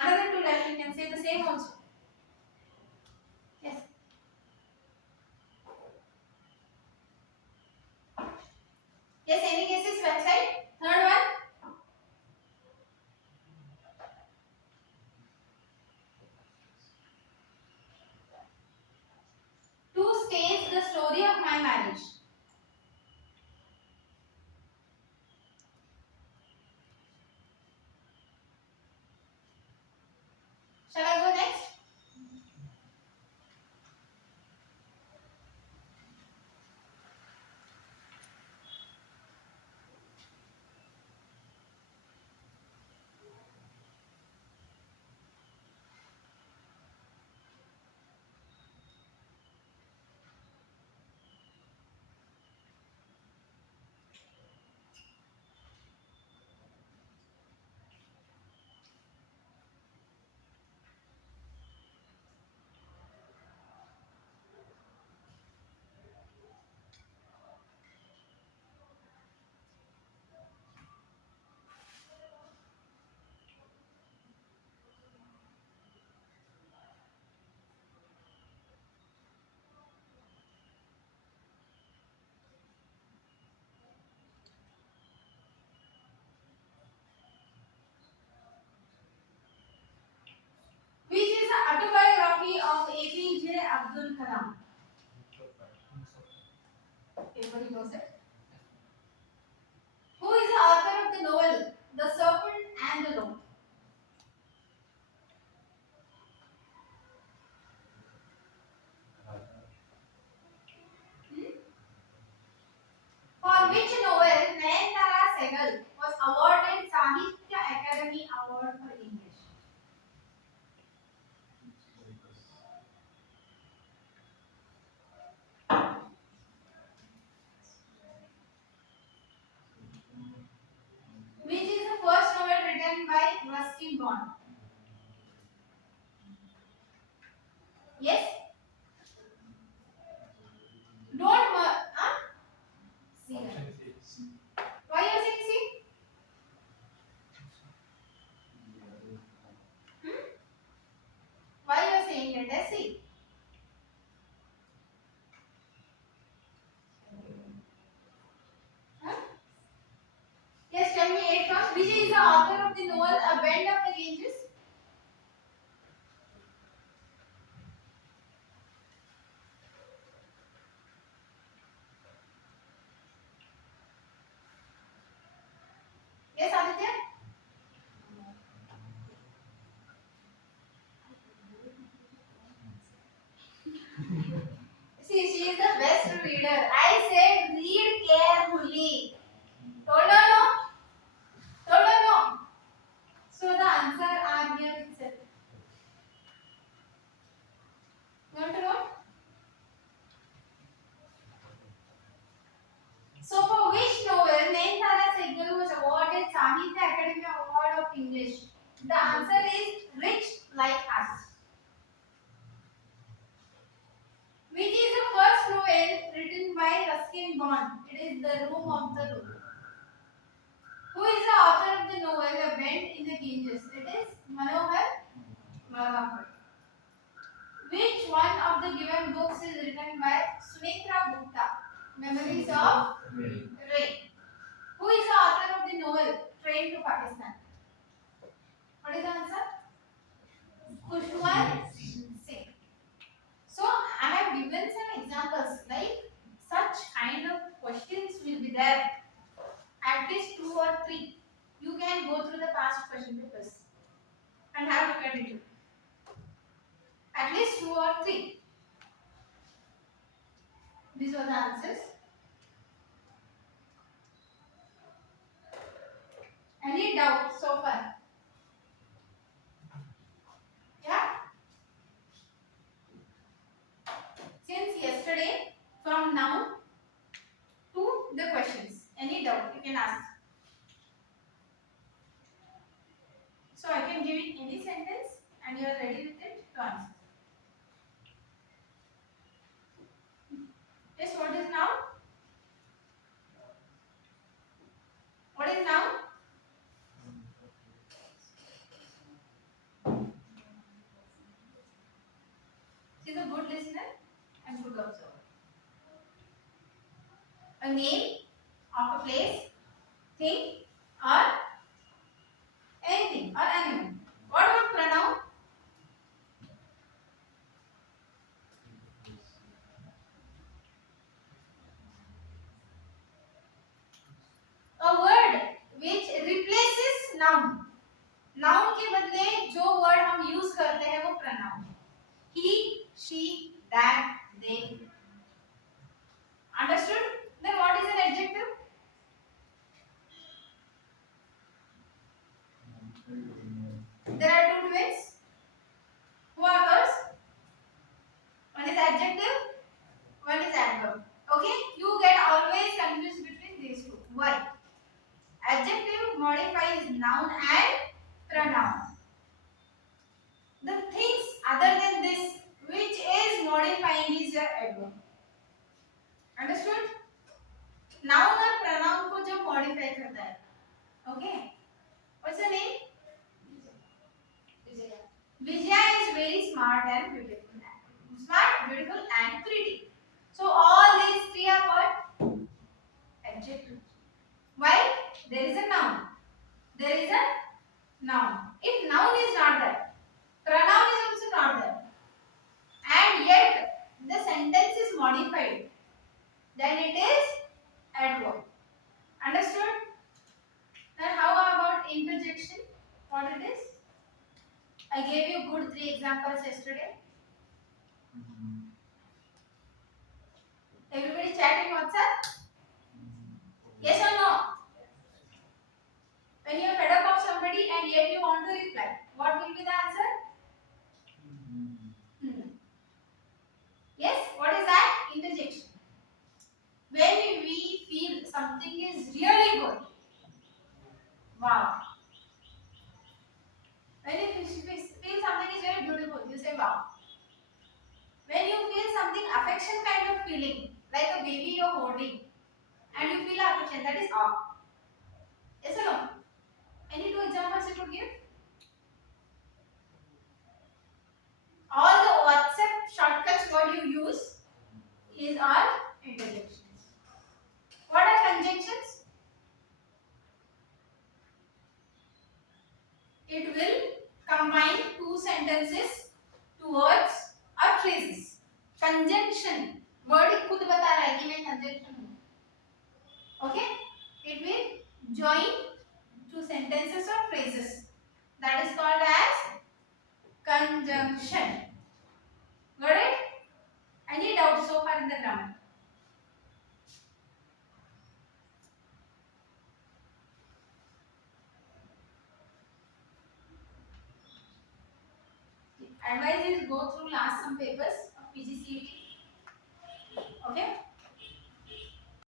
Another two left, you can say the same also. Yes. Yes, any guesses website? Third one. Two States, The Story of My Marriage. Shall I go next? Which is the autobiography of APJ Abdul Kalam? Everybody knows it. Who is the author of the novel The Serpent and the Loaf? For which novel Nayantara Sehgal was awarded Sahitya Academy Award for English? Which is the first novel written by Ruskin Bond? Yes? Don't see that. Why you are saying see? Why you are saying let us see? Huh? Yes, tell me it first. Which is the author of the novel A Bend of the Ganges? she is the best reader. I said read carefully. Told or no? Told or no? So the answer are here itself. You want to know? So for which novel Nayantara Sehgal was awarded Sahitya Academy Award of English? The answer is Rich Like Us. Which is the first novel written by Ruskin Bond? It is The Room of the Rook. Who is the author of the novel A Bend in the Ganges? It is Manohar Malawakar. Which one of the given books is written by Sumitra Gupta? Memories of Rain. Who is the author of the novel Train to Pakistan? What is the answer? Kushwar Singh. So I have given some examples like such kind of questions will be there. At least 2 or 3. You can go through the past question papers and have a look at it. At least 2 or 3. These are the answers. Any doubt so far? Yeah? Since yesterday, from now to the questions. Any doubt you can ask. So I can give it any sentence and you are ready with it to answer. Yes, what is now? What is now? She is a good listener and good observer. A name of a place, thing, or anything or animal. What about pronoun? A word which replaces noun. Noun के बदले जो word हम use करते हैं वो pronoun. He, she, that, they. Understood? Then what is an adjective? There are two twins. Who are those? One is adjective, one is adverb. Okay? You get always confused between these two. Why? Adjective modifies noun and pronoun. The things other than this which is modifying is your adverb. Understood? Noun और pronoun को जो modify करता है. Okay? What's your name? Vijaya is very smart and beautiful. Smart, beautiful and pretty. So all these three are what? Adjective. Why? There is a noun. There is a noun. If noun is not there, pronoun is also not there, and yet the sentence is modified, then it is adverb. Understood? Then how about interjection? What it is? I gave you good 3 examples yesterday. Everybody chat in WhatsApp? Yes or no? When you are fed up of somebody and yet you want to reply, what will be the answer? Yes, what is that? Interjection. When we feel something is really good, wow. When you feel something is very beautiful, you say wow. When you feel something affection kind of feeling, like a baby you're holding, and you feel affection, that is awe. Yes or no? Any 2 examples you could give? All the WhatsApp shortcuts what you use is all interjections. What are conjunctions? It will combine 2 sentences, 2 words or phrases. Conjunction word खुद बता रहा है कि मैं conjunction हूँ. Okay? It will join 2 sentences or phrases. That is called as conjunction. Got it? Any doubts so far in the grammar? Advice is go through last some papers of PGCET. Okay.